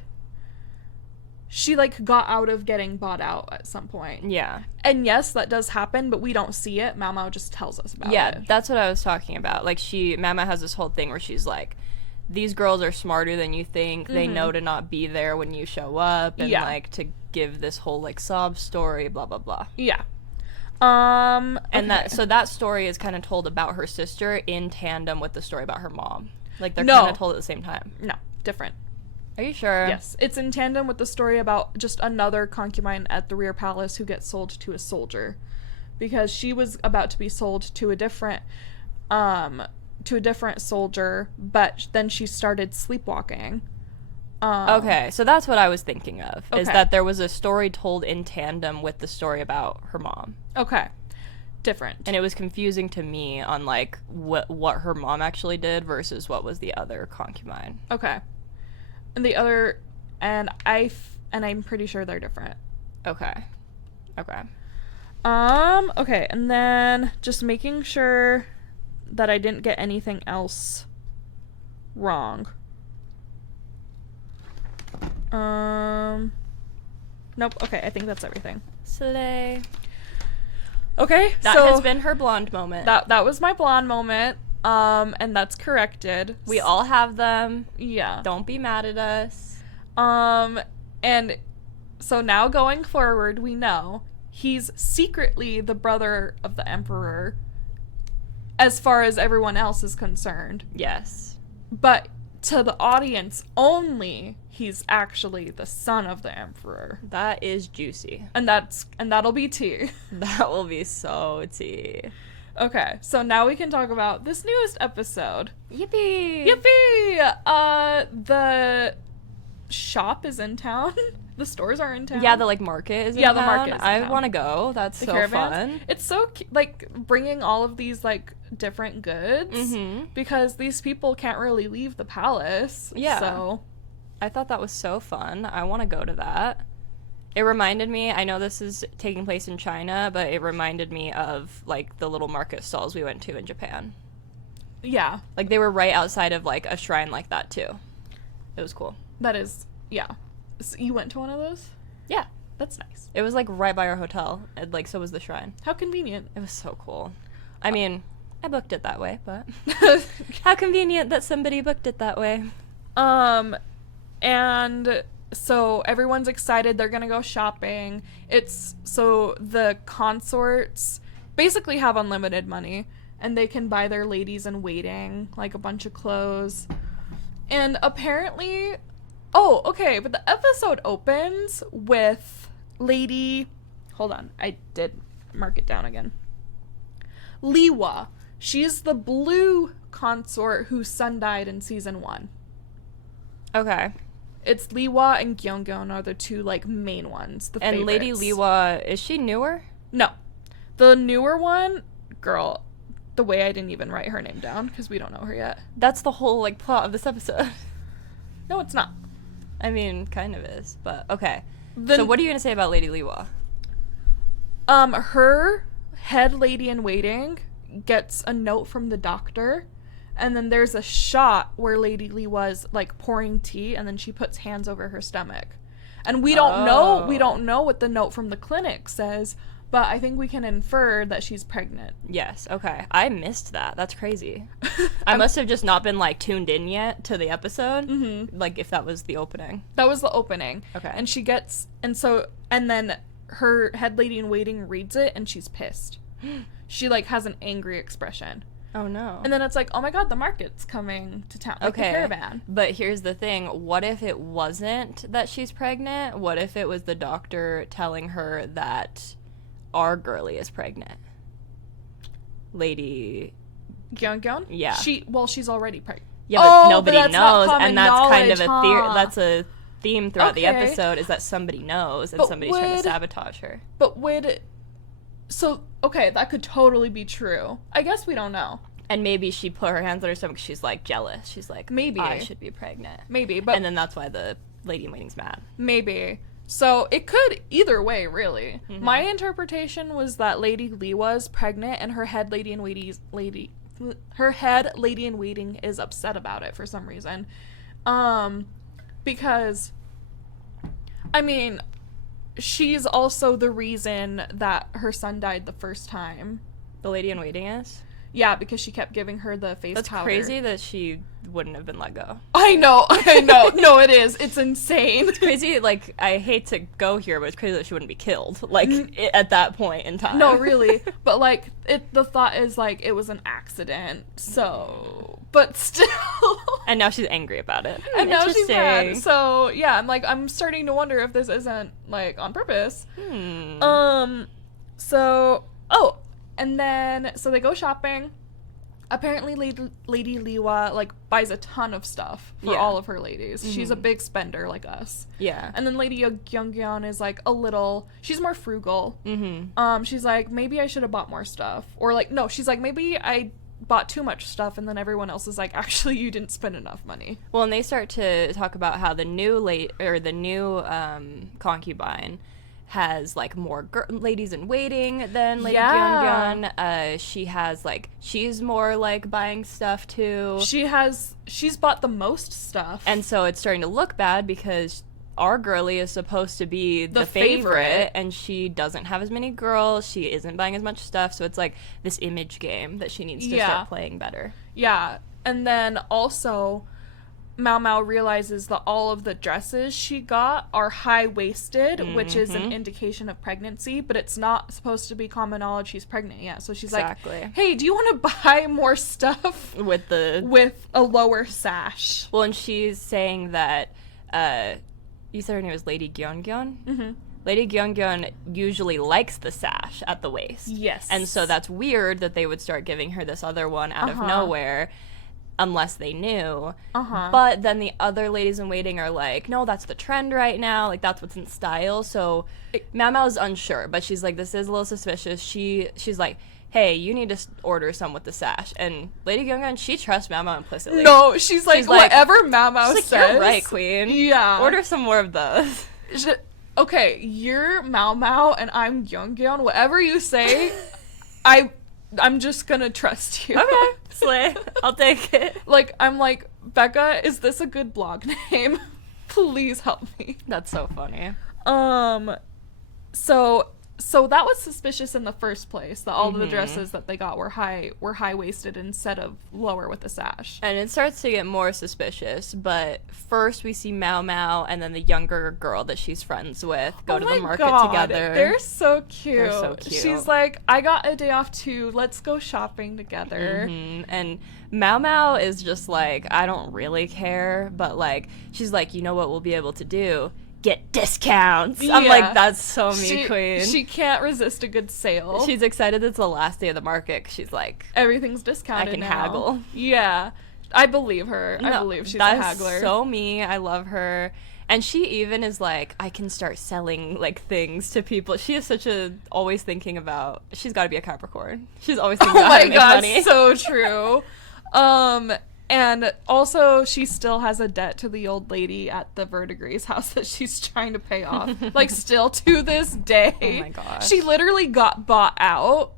she like got out of getting bought out at some point. Yeah. And yes, that does happen, but we don't see it. Mao Mao just tells us about it. Yeah, that's what I was talking about. Like Mao Mao has this whole thing where she's like, these girls are smarter than you think. They know to not be there when you show up, and like to give this whole like sob story, blah blah blah. Yeah. And that story is kind of told about her sister in tandem with the story about her mom. Like they're kind of told at the same time. No, different. Are you sure? Yes, it's in tandem with the story about just another concubine at the rear palace who gets sold to a soldier, because she was about to be sold to a different soldier, but then she started sleepwalking. Okay, so that's what I was thinking of, is that there was a story told in tandem with the story about her mom. Okay. Different. And it was confusing to me on, like, what her mom actually did versus what was the other concubine. Okay. And the other, and I'm pretty sure they're different. Okay. Okay, and then just making sure that I didn't get anything else wrong. Nope. Okay, I think that's everything. Slay. Okay, that has been her blonde moment. That was my blonde moment. And that's corrected. We all have them. Yeah. Don't be mad at us. And so now going forward, we know he's secretly the brother of the Emperor, as far as everyone else is concerned. Yes. But to the audience only, he's actually the son of the Emperor. That is juicy. And that'll be tea. That will be so tea. Okay, so now we can talk about this newest episode. Yippee! Yippee! The shop is in town. The stores are in town. Yeah, the market is in town. Yeah, the market is in town. I want to go. That's the so caravans. Fun. It's so bringing all of these different goods, because these people can't really leave the palace. Yeah. So I thought that was so fun. I want to go to that. It reminded me, I know this is taking place in China, but it reminded me of the little market stalls we went to in Japan. Yeah. They were right outside of a shrine like that too. It was cool. That is, yeah. So you went to one of those? Yeah. That's nice. It was right by our hotel, and so was the shrine. How convenient. It was so cool. I mean, I booked it that way, but how convenient that somebody booked it that way. And so everyone's excited. They're gonna go shopping. So the consorts basically have unlimited money, and they can buy their ladies in waiting a bunch of clothes. And apparently, but the episode opens with Lady. Hold on, I did mark it down again. Liwa. She's the blue consort whose son died in season 1. Okay. It's Liwa and Gyeongyeon are the two main ones. The and favorites. Lady Liwa, is she newer? No, the newer one, girl. The way I didn't even write her name down because we don't know her yet. That's the whole plot of this episode. No, it's not. I mean, kind of is, but okay. So what are you gonna say about Lady Liwa? Her head lady in waiting gets a note from the doctor. And then there's a shot where Lady Lee was pouring tea, and then she puts hands over her stomach. And we don't know what the note from the clinic says, but I think we can infer that she's pregnant. Yes, okay. I missed that. That's crazy. I must have just not been tuned in yet to the episode. Mm-hmm. If that was the opening. That was the opening. Okay. And she gets, and then her head lady in waiting reads it and she's pissed. She like has an angry expression. Oh no. And then it's like, oh my god, the market's coming to town. Like the caravan. But here's the thing. What if it wasn't that she's pregnant? What if it was the doctor telling her that our girlie is pregnant? Lady Gyeongyeon? Yeah. She's already pregnant. Yeah, but nobody but knows, and that's kind of knowledge, that's a theme throughout the episode, is that somebody knows and somebody's trying to sabotage her. But that could totally be true. I guess we don't know. And maybe she put her hands on her stomach. She's like jealous. She's like, maybe I should be pregnant. Maybe, but and then that's why the lady in waiting's mad. Maybe. So it could either way, really. Mm-hmm. My interpretation was that Lady Liwa's pregnant, and her head lady in waiting is upset about it for some reason. Because, I mean, she's also the reason that her son died the first time. The lady in waiting is? Yeah, because she kept giving her the face powder. That's crazy that she wouldn't have been let go. I know. No, it is. It's insane. It's crazy. Like, I hate to go here, but it's crazy that she wouldn't be killed. Like, at that point in time. No, really. But, like, the thought is, like, it was an accident. So, but still. And now she's angry about it. And now she's mad. So, yeah, I'm starting to wonder if this isn't, like, on purpose. And then, so they go shopping. Apparently, Lady Liwa, like, buys a ton of stuff for all of her ladies. Mm-hmm. She's a big spender, like us. Yeah. And then Lady Gyeongyeon is, like, she's more frugal. Mm-hmm. She's like, maybe I should have bought more stuff. Or, like, no, she's like, maybe I bought too much stuff, and then everyone else is like, actually, you didn't spend enough money. Well, and they start to talk about how the new concubine has, like, more ladies in waiting than Lady Gyeongyeon. She has, like, she's more, like, buying stuff, too. She's bought the most stuff. And so it's starting to look bad because our girlie is supposed to be the favorite, and she doesn't have as many girls. She isn't buying as much stuff, so it's, like, this image game that she needs to start playing better. Yeah, and then also Mao Mao realizes that all of the dresses she got are high-waisted, which is an indication of pregnancy, but it's not supposed to be common knowledge she's pregnant yet. So she's like, hey, do you want to buy more stuff with a lower sash? Well, and she's saying that, you said her name was Lady Gyeongyeon? Mm-hmm. Lady Gyeongyeon usually likes the sash at the waist. Yes. And so that's weird that they would start giving her this other one out of nowhere, unless they knew. But then the other ladies in waiting are like, no, that's the trend right now. Like, that's what's in style. So Mao Mao's unsure, but she's like, this is a little suspicious. She's like, hey, you need to order some with the sash. And Lady Gyeongyeon, she trusts Mao Mao implicitly. No, she's like, whatever Mao Mao says. You're right, queen. Yeah. Order some more of those. Okay, you're Mao Mao and I'm Gyeongyeon. Whatever you say, I'm just gonna trust you. Okay, slay. I'll take it. Like, I'm like, Becca, is this a good blog name? Please help me. That's so funny. So that was suspicious in the first place, that all of the dresses that they got were high-waisted instead of lower with a sash. And it starts to get more suspicious, but first we see Mao Mao and then the younger girl that she's friends with go to the market together. They're so cute. They're so cute. She's like, I got a day off too, let's go shopping together. And Mao Mao is just like, I don't really care, but like, she's like, you know what we'll be able to do? Get discounts. Yeah. I'm like, that's so me, queen. She can't resist a good sale. She's excited it's the last day of the market. She's like, everything's discounted. I can now. haggle. Yeah, I believe her. I believe she's a haggler. So me. I love her. And she even is like, I can start selling like things to people. She is always thinking about. She's got to be a Capricorn. She's always thinking about how to make money. So true. And also, she still has a debt to the old lady at the Verdigrease house that she's trying to pay off. Like, still to this day. Oh my gosh. She literally got bought out,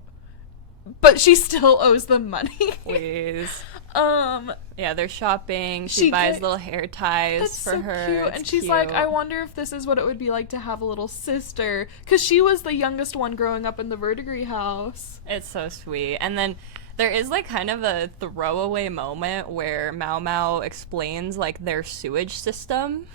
but she still owes them money. Please. Yeah, they're shopping. She buys little hair ties for her. Cute. And she's like, I wonder if this is what it would be like to have a little sister. Because she was the youngest one growing up in the Verdigrease house. It's so sweet. And then there is, like, kind of a throwaway moment where Mao Mao explains, like, their sewage system.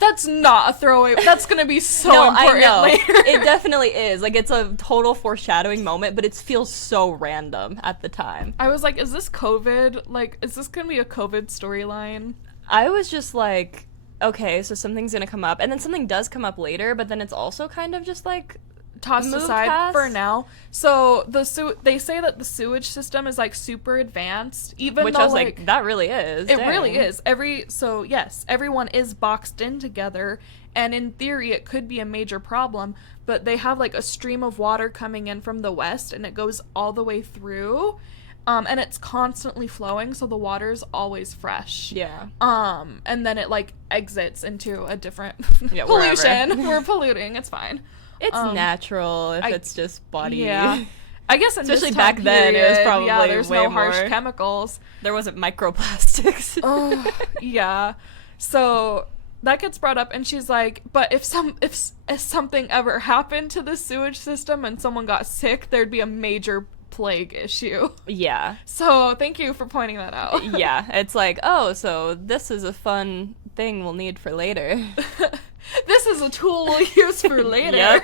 That's not a throwaway. That's gonna be so important I know. later. It definitely is. Like, it's a total foreshadowing moment, but it feels so random at the time. I was like, is this COVID? Like, is this gonna be a COVID storyline? I was just like, okay, so something's gonna come up, and then something does come up later, but then it's also kind of just like tossed aside for now. So they say that the sewage system is like super advanced, even which though I was like that really is. It really is. Yes, everyone is boxed in together, and in theory it could be a major problem, but they have like a stream of water coming in from the west, and it goes all the way through. And it's constantly flowing, so the water's always fresh. Yeah. And then it like exits into a different pollution. Wherever. We're polluting. It's fine. It's natural if it's just body. Yeah. I guess in especially this back time then period, it was probably there's way no harsh more. chemicals. There wasn't microplastics. Oh, yeah. So that gets brought up, and she's like, but if something ever happened to the sewage system and someone got sick, there'd be a major plague issue. Yeah. So thank you for pointing that out. Yeah, it's like, oh, so this is a fun thing we'll need for later. This is a tool we'll use for later.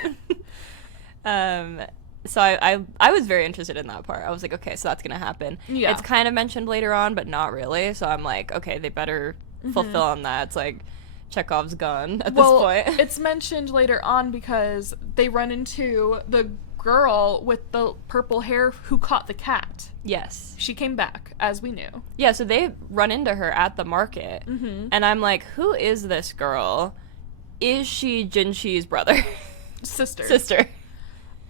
Yep. So I was very interested in that part. I was like, okay, so that's gonna happen. Yeah. It's kind of mentioned later on, but not really. So I'm like, okay, they better fulfill on that. It's like Chekhov's gun at this point. It's mentioned later on because they run into the girl with the purple hair who caught the cat. Yes. She came back, as we knew. Yeah, so they run into her at the market. And I'm like, who is this girl? Is she Jinshi's brother? Sister.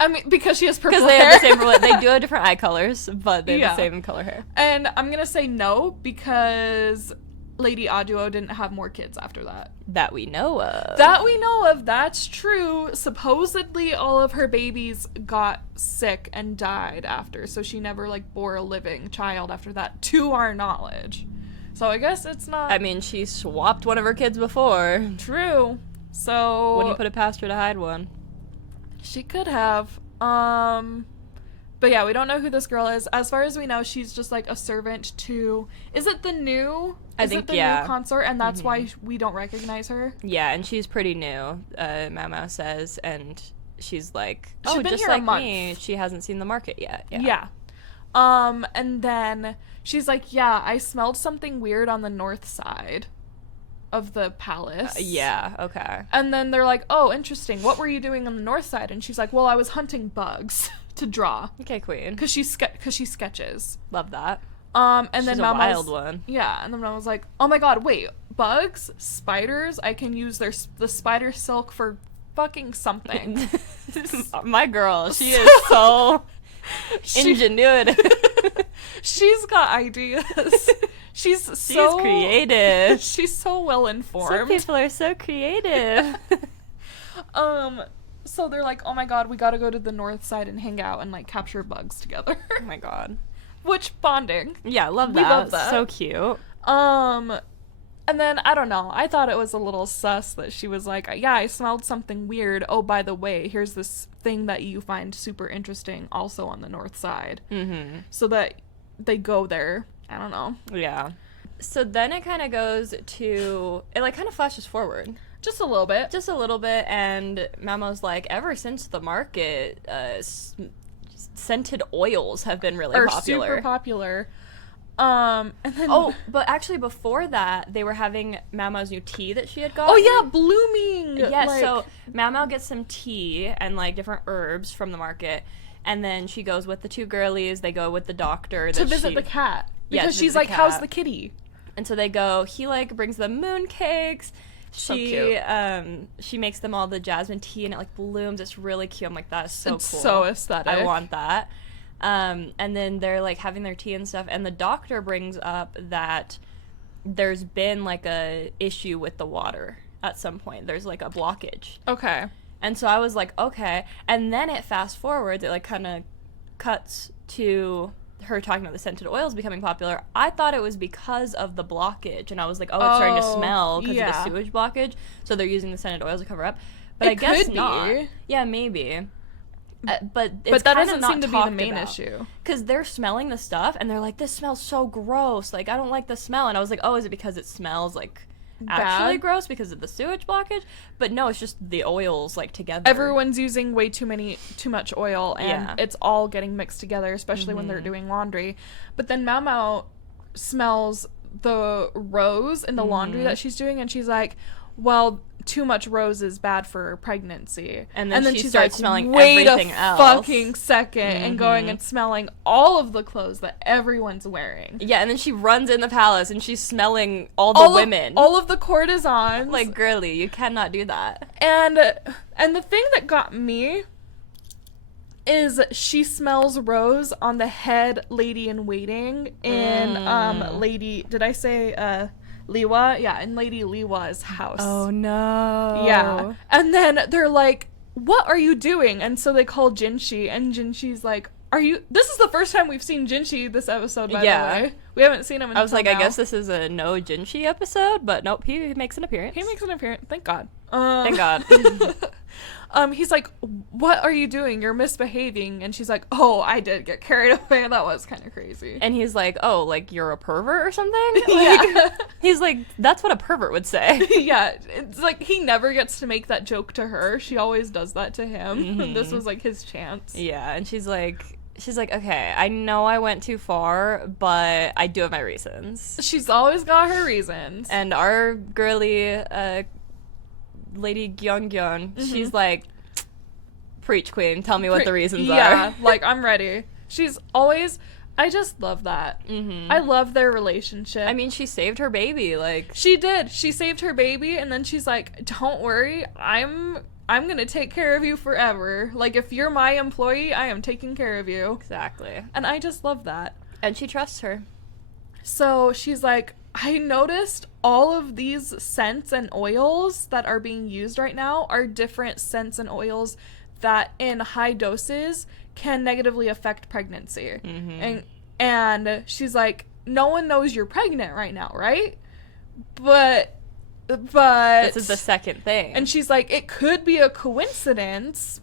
I mean, because she has purple hair. Because they have the same, they do have different eye colors, but they have the same color hair. And I'm gonna say no, because Lady Aduo didn't have more kids after that. That we know of. That's true. Supposedly all of her babies got sick and died after, so she never, like, bore a living child after that, to our knowledge. So I guess it's not... I mean, she swapped one of her kids before. True. So... Wouldn't you put it past her to hide one? She could have. But yeah, we don't know who this girl is. As far as we know, she's just like a servant to... Is it the new... new consort, and that's why we don't recognize her? Yeah, and she's pretty new, Mamo says, and she's like, she's been just here like a month. me, she hasn't seen the market yet. Yeah. And then she's like, yeah, I smelled something weird on the north side of the palace. Yeah, okay. And then they're like, oh, interesting. What were you doing on the north side? And she's like, well, I was hunting bugs to draw. Okay, queen. Because she sketches. Love that. And she's then a wild one. Yeah, and then Mama was like, oh my god, wait, bugs? Spiders? I can use the spider silk for fucking something. My girl, she is so ingenuity. She's got ideas. She's creative. She's so well informed. Some people are so creative. So they're like, oh my god, we gotta go to the north side and hang out and like capture bugs together. Oh my god. Which bonding. Yeah, love that. We love that. So cute. And then, I don't know, I thought it was a little sus that she was like, yeah, I smelled something weird. Oh, by the way, here's this thing that you find super interesting also on the north side. Mm-hmm. So that they go there. I don't know. Yeah. So then it kind of goes to, it like kind of flashes forward. Just a little bit. And Mamo's like, ever since the market, scented oils have been really popular. Super popular. And then but actually before that, they were having Mamo's new tea that she had gotten. Oh yeah, blooming. Yeah, so Mamo gets some tea and like different herbs from the market, and then she goes with the two girlies. They go with the doctor to visit the cat because she's like, "How's the kitty?" And so they go. He like brings them moon cakes. She makes them all the jasmine tea, and it like blooms. It's really cute. I'm like, that is so cool. So aesthetic. I want that. And then they're like having their tea and stuff, and the doctor brings up that there's been like a issue with the water at some point. There's like a blockage. Okay. And so I was like, okay. And then it fast forwards. It like kind of cuts to her talking about the scented oils becoming popular. I thought it was because of the blockage, and I was like, oh, it's starting to smell because of the sewage blockage. So they're using the scented oils to cover up. But I guess not. Yeah, maybe. But that doesn't seem to be the main issue. Because they're smelling the stuff, and they're like, this smells so gross. Like, I don't like the smell. And I was like, oh, is it because it smells like actually gross because of the sewage blockage, but no, it's just the oils like together. Everyone's using way too much oil, and it's all getting mixed together, especially when they're doing laundry. But then Mao Mao smells the rose in the laundry that she's doing, and she's like, well, too much rose is bad for pregnancy. And then she starts like, smelling everything else. Wait a fucking second, and going and smelling all of the clothes that everyone's wearing. Yeah, and then she runs in the palace, and she's smelling all the women. All of the courtesans. Like, girly, you cannot do that. And the thing that got me is she smells rose on the head lady-in-waiting in Lady... Did I say... Liwa? Yeah, in Lady Liwa's house. Oh, no. Yeah. And then they're like, what are you doing? And so they call Jinshi, and Jinshi's like, this is the first time we've seen Jinshi this episode, by the way. We haven't seen him until I was like, now. I guess this is a no Jinshi episode, but nope, he makes an appearance. Thank God. Thank God. He's like, what are you doing? You're misbehaving. And she's like, oh, I did get carried away. That was kind of crazy. And he's like, oh, like you're a pervert or something? Yeah. He's like, that's what a pervert would say. Yeah. It's like he never gets to make that joke to her. She always does that to him. Mm-hmm. This was like his chance. Yeah. And she's like, okay, I know I went too far, but I do have my reasons. She's always got her reasons. And our girly, Lady Gyeongyeon, she's like, preach, queen, tell me what the reasons are. Yeah, like, I'm ready. She's always... I just love that. Mm-hmm. I love their relationship. I mean, she saved her baby, like... She did. She saved her baby, and then she's like, don't worry, I'm gonna take care of you forever. Like, if you're my employee, I am taking care of you. Exactly. And I just love that. And she trusts her. So she's like, I noticed all of these scents and oils that are being used right now are different scents and oils that in high doses can negatively affect pregnancy. Mm-hmm. And she's like, no one knows you're pregnant right now, right? But this is the second thing. And she's like, it could be a coincidence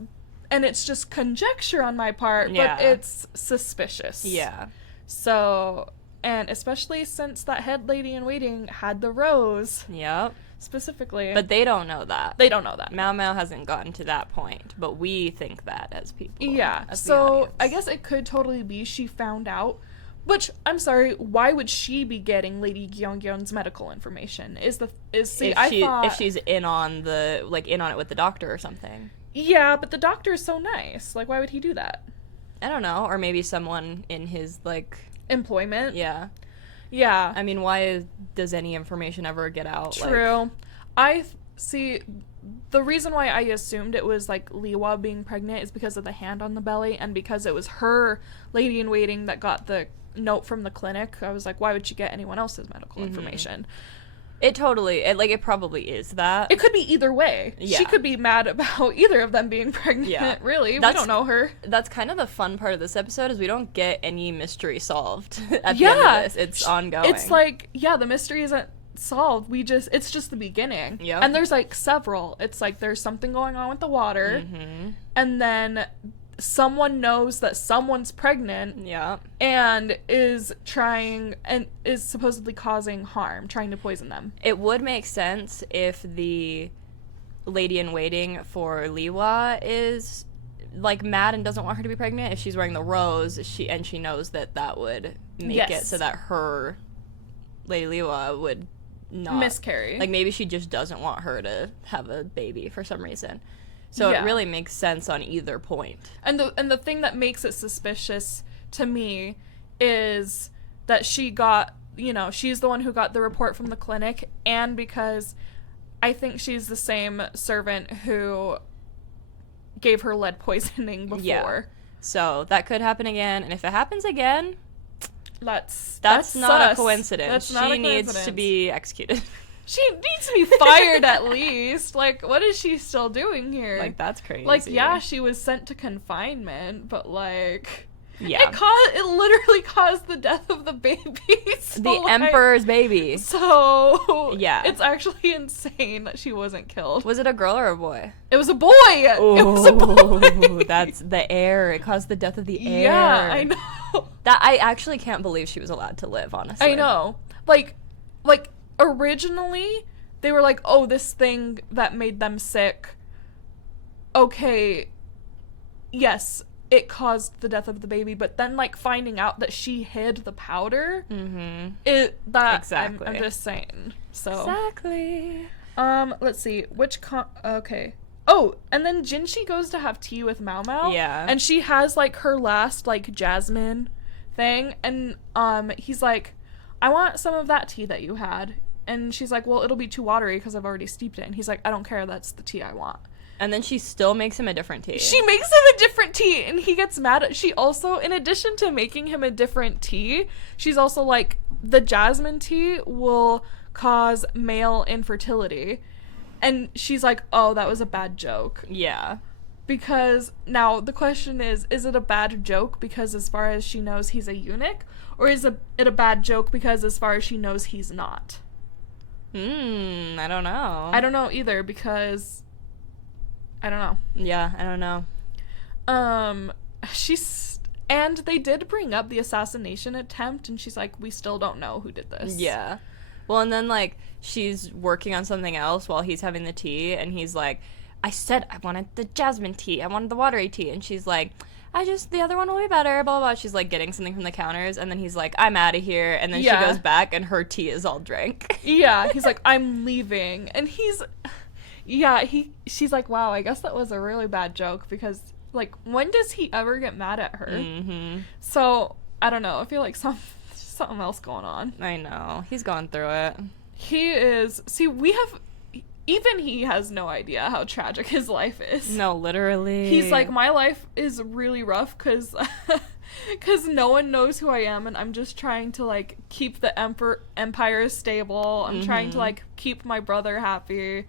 and it's just conjecture on my part, but it's suspicious. Yeah. So, and especially since that head lady in waiting had the rose. Yep. Specifically. But they don't know that. They don't know that. Mao Mao hasn't gotten to that point, but we think that as people. Yeah. As so I guess it could totally be she found out. Which, I'm sorry, why would she be getting Lady Gyeongyeon's medical information? If she's in on it with the doctor or something. Yeah, but the doctor is so nice. Like, why would he do that? I don't know. Or maybe someone in his, like... employment? Yeah. Yeah. I mean, why does any information ever get out? True. The reason why I assumed it was, like, Liwa being pregnant is because of the hand on the belly, and because it was her lady-in-waiting that got the note from the clinic. I was like, why would she get anyone else's medical information? It probably is that. It could be either way. Yeah. She could be mad about either of them being pregnant, really. We don't know her. That's kind of the fun part of this episode, is we don't get any mystery solved at the end of this. It's ongoing. It's like, the mystery isn't solved. It's just the beginning. Yep. And there's, like, several. It's like there's something going on with the water, and then someone knows that someone's pregnant and is supposedly causing harm, trying to poison them. It would make sense if the lady in waiting for Liwa is like mad and doesn't want her to be pregnant. If she's wearing the rose, she knows that would make it so that her Lady Liwa would not miscarry. Like, maybe she just doesn't want her to have a baby for some reason. So it really makes sense on either point. And the thing that makes it suspicious to me is that she got, she's the one who got the report from the clinic, and because I think she's the same servant who gave her lead poisoning before. Yeah. So that could happen again, and if it happens again, that's not a coincidence. She needs to be executed. She needs to be fired at least. Like, what is she still doing here? Like, that's crazy. Like, yeah, she was sent to confinement, but like, it literally caused the death of the baby. So, the emperor's baby. So yeah, it's actually insane that she wasn't killed. Was it a girl or a boy? It was a boy. Ooh, it was a boy. That's the heir. It caused the death of the heir. Yeah, I know. That I actually can't believe she was allowed to live. Honestly, I know. Like. Originally, they were like, oh, this thing that made them sick, okay, yes, it caused the death of the baby, but then, like, finding out that she hid the powder, exactly. I'm just saying. So exactly. Let's see, okay. Oh, and then Jinshi goes to have tea with Mao Mao. Yeah. And she has, like, her last, like, jasmine thing, and he's like, I want some of that tea that you had. And she's like, well, it'll be too watery because I've already steeped it. And he's like, I don't care, that's the tea I want. And then she still makes him a different tea. She makes him a different tea, and he gets mad at... She also, in addition to making him a different tea, she's also like, the jasmine tea will cause male infertility. And she's like, oh, that was a bad joke. Yeah. Because, now, the question is it a bad joke because as far as she knows he's a eunuch? Or is it a bad joke because as far as she knows he's not? I don't know. I don't know either because... I don't know. Yeah, I don't know. And they did bring up the assassination attempt, and she's like, we still don't know who did this. Yeah. Well, and then, like, she's working on something else while he's having the tea, and he's like, I said I wanted the jasmine tea, I wanted the watery tea, and she's like, the other one will be better, blah, blah, blah. She's, like, getting something from the counters, and then he's like, I'm out of here, and then she goes back, and her tea is all drank. Yeah, he's like, I'm leaving, and she's like, wow, I guess that was a really bad joke, because, like, when does he ever get mad at her? Mm-hmm. So, I don't know, I feel like something else going on. I know, he's gone through it. He is, even he has no idea how tragic his life is. No, literally. He's like, my life is really rough, because no one knows who I am, and I'm just trying to, like, keep the empire stable, I'm trying to, like, keep my brother happy.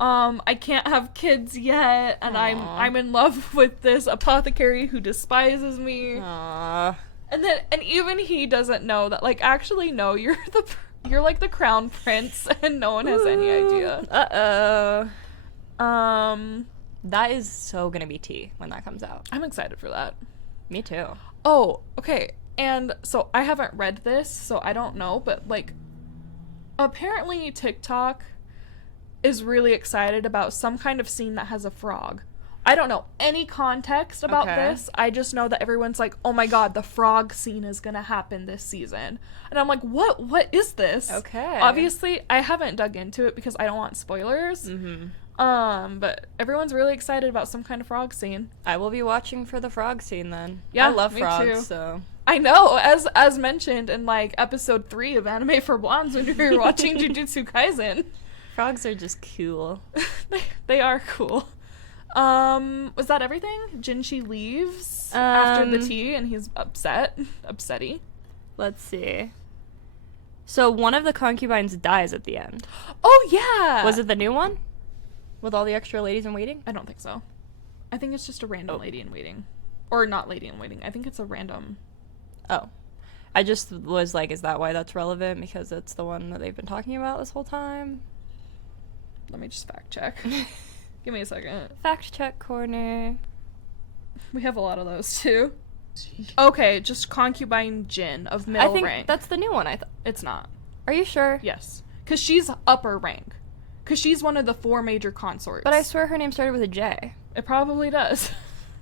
I can't have kids yet, and I'm in love with this apothecary who despises me. Aww. And even he doesn't know that, like, actually, no, you're like the crown prince, and no one has any idea. That is so gonna be tea when that comes out. I'm excited for that. Me too. Oh, okay. And so I haven't read this, so I don't know, but, like, apparently TikTok is really excited about some kind of scene that has a frog. I don't know any context about this. I just know that everyone's like, oh my god, the frog scene is gonna happen this season. And I'm like, what is this? Okay. Obviously, I haven't dug into it because I don't want spoilers. But everyone's really excited about some kind of frog scene. I will be watching for the frog scene then. Yeah, I love me frogs, too. so... I know, as mentioned in, like, episode 3 of Anime for Blondes when we were watching Jujutsu Kaisen. Frogs are just cool. They are cool. Was that everything? Jinshi leaves after the tea, and he's upsetty. Let's see. So one of the concubines dies at the end. Oh, yeah! Was it the new one? With all the extra ladies in waiting? I don't think so. I think it's just a random lady in waiting. Or not lady in waiting. I think it's a random... Oh. I just was like, is that why that's relevant? Because it's the one that they've been talking about this whole time? Let me just fact check. Give me a second. Fact check corner. We have a lot of those too. Okay, just concubine Jin of middle rank. I think that's the new one. It's not. Are you sure? Yes. Because she's upper rank. Because she's one of the 4 major consorts. But I swear her name started with a J. It probably does.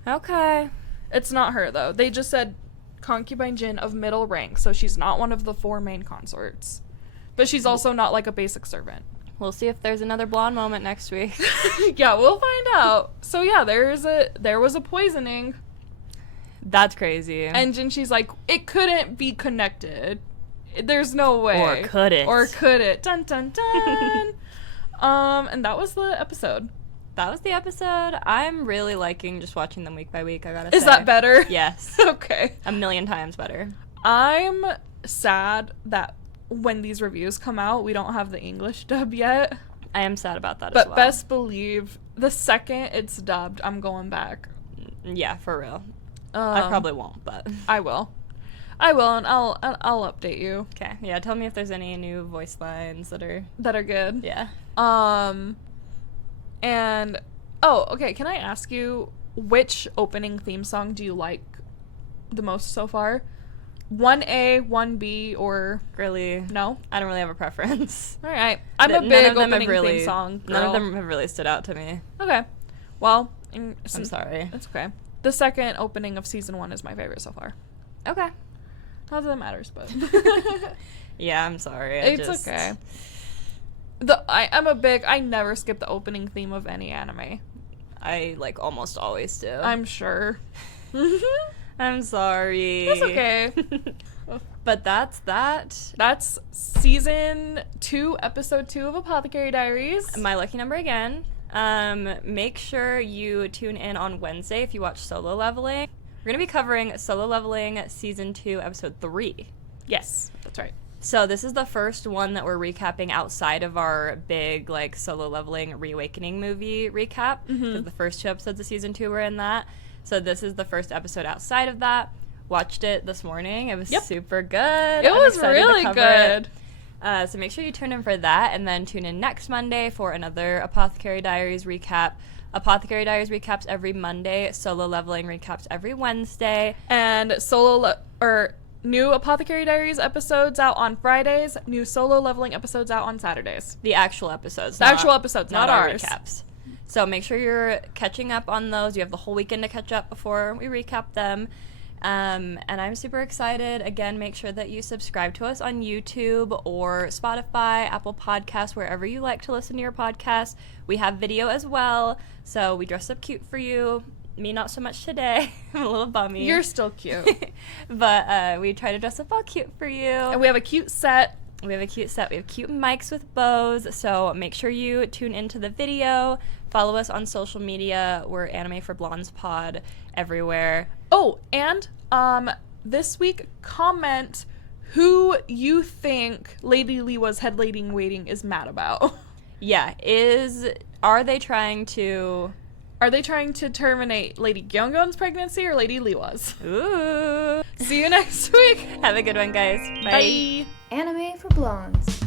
Okay. It's not her, though. They just said concubine Jin of middle rank, so she's not one of the 4 main consorts. But she's also not, like, a basic servant. We'll see if there's another blonde moment next week. Yeah, we'll find out. So, yeah, there was a poisoning. That's crazy. And Jinshi's like, it couldn't be connected. There's no way. Or could it? Or could it? Dun, dun, dun. And that was the episode. That was the episode. I'm really liking just watching them week by week, I gotta say. Is that better? Yes. Okay. 1,000,000 times better. I'm sad that when these reviews come out, we don't have the English dub yet. I am sad about that as well. But best believe, the second it's dubbed, I'm going back. Yeah, for real. I probably won't, but... I will, and I'll update you. Okay. Yeah, tell me if there's any new voice lines that are good. Yeah. And okay, can I ask you which opening theme song do you like the most so far? 1A, 1B, or Really? no? I don't really have a preference. All right. I'm a big opening theme song girl. None of them have really stood out to me. Okay. Well, I'm sorry. It's okay. The second opening of season 1 is my favorite so far. Okay. Not that that matters, but yeah, I'm sorry. It's okay. I never skip the opening theme of any anime. I like almost always do. I'm sure. I'm sorry. It's okay. But that's that. That's season 2, episode 2 of Apothecary Diaries. My lucky number again. Make sure you tune in on Wednesday if you watch Solo Leveling. We're going to be covering Solo Leveling season 2, episode 3. Yes, that's right. So this is the first one that we're recapping outside of our big like Solo Leveling Reawakening movie recap, because the first 2 episodes of season 2 were in that. So this is the first episode outside of that. Watched it this morning. It was super good. It was really good. So make sure you tune in for that, and then tune in next Monday for another Apothecary Diaries recap. Apothecary Diaries recaps every Monday. Solo Leveling recaps every Wednesday. And new Apothecary Diaries episodes out on Fridays. New Solo Leveling episodes out on Saturdays. The actual episodes. The actual episodes, not ours. Recaps. So make sure you're catching up on those. You have the whole weekend to catch up before we recap them. And I'm super excited. Again, make sure that you subscribe to us on YouTube or Spotify, Apple Podcasts, wherever you like to listen to your podcast. We have video as well, so we dress up cute for you. Me, not so much today. I'm a little bummy. You're still cute. But we try to dress up all cute for you. And we have a cute set. We have cute mics with bows, so make sure you tune into the video. Follow us on social media. We're Anime for Blondes Pod everywhere. Oh, and this week, comment who you think Lady Liwa's head lady in waiting is mad about. Yeah, are they trying to terminate Lady Gyeonggon's pregnancy or Lady Liwa's? Ooh. See you next week. Have a good one, guys. Bye. Anime for Blondes.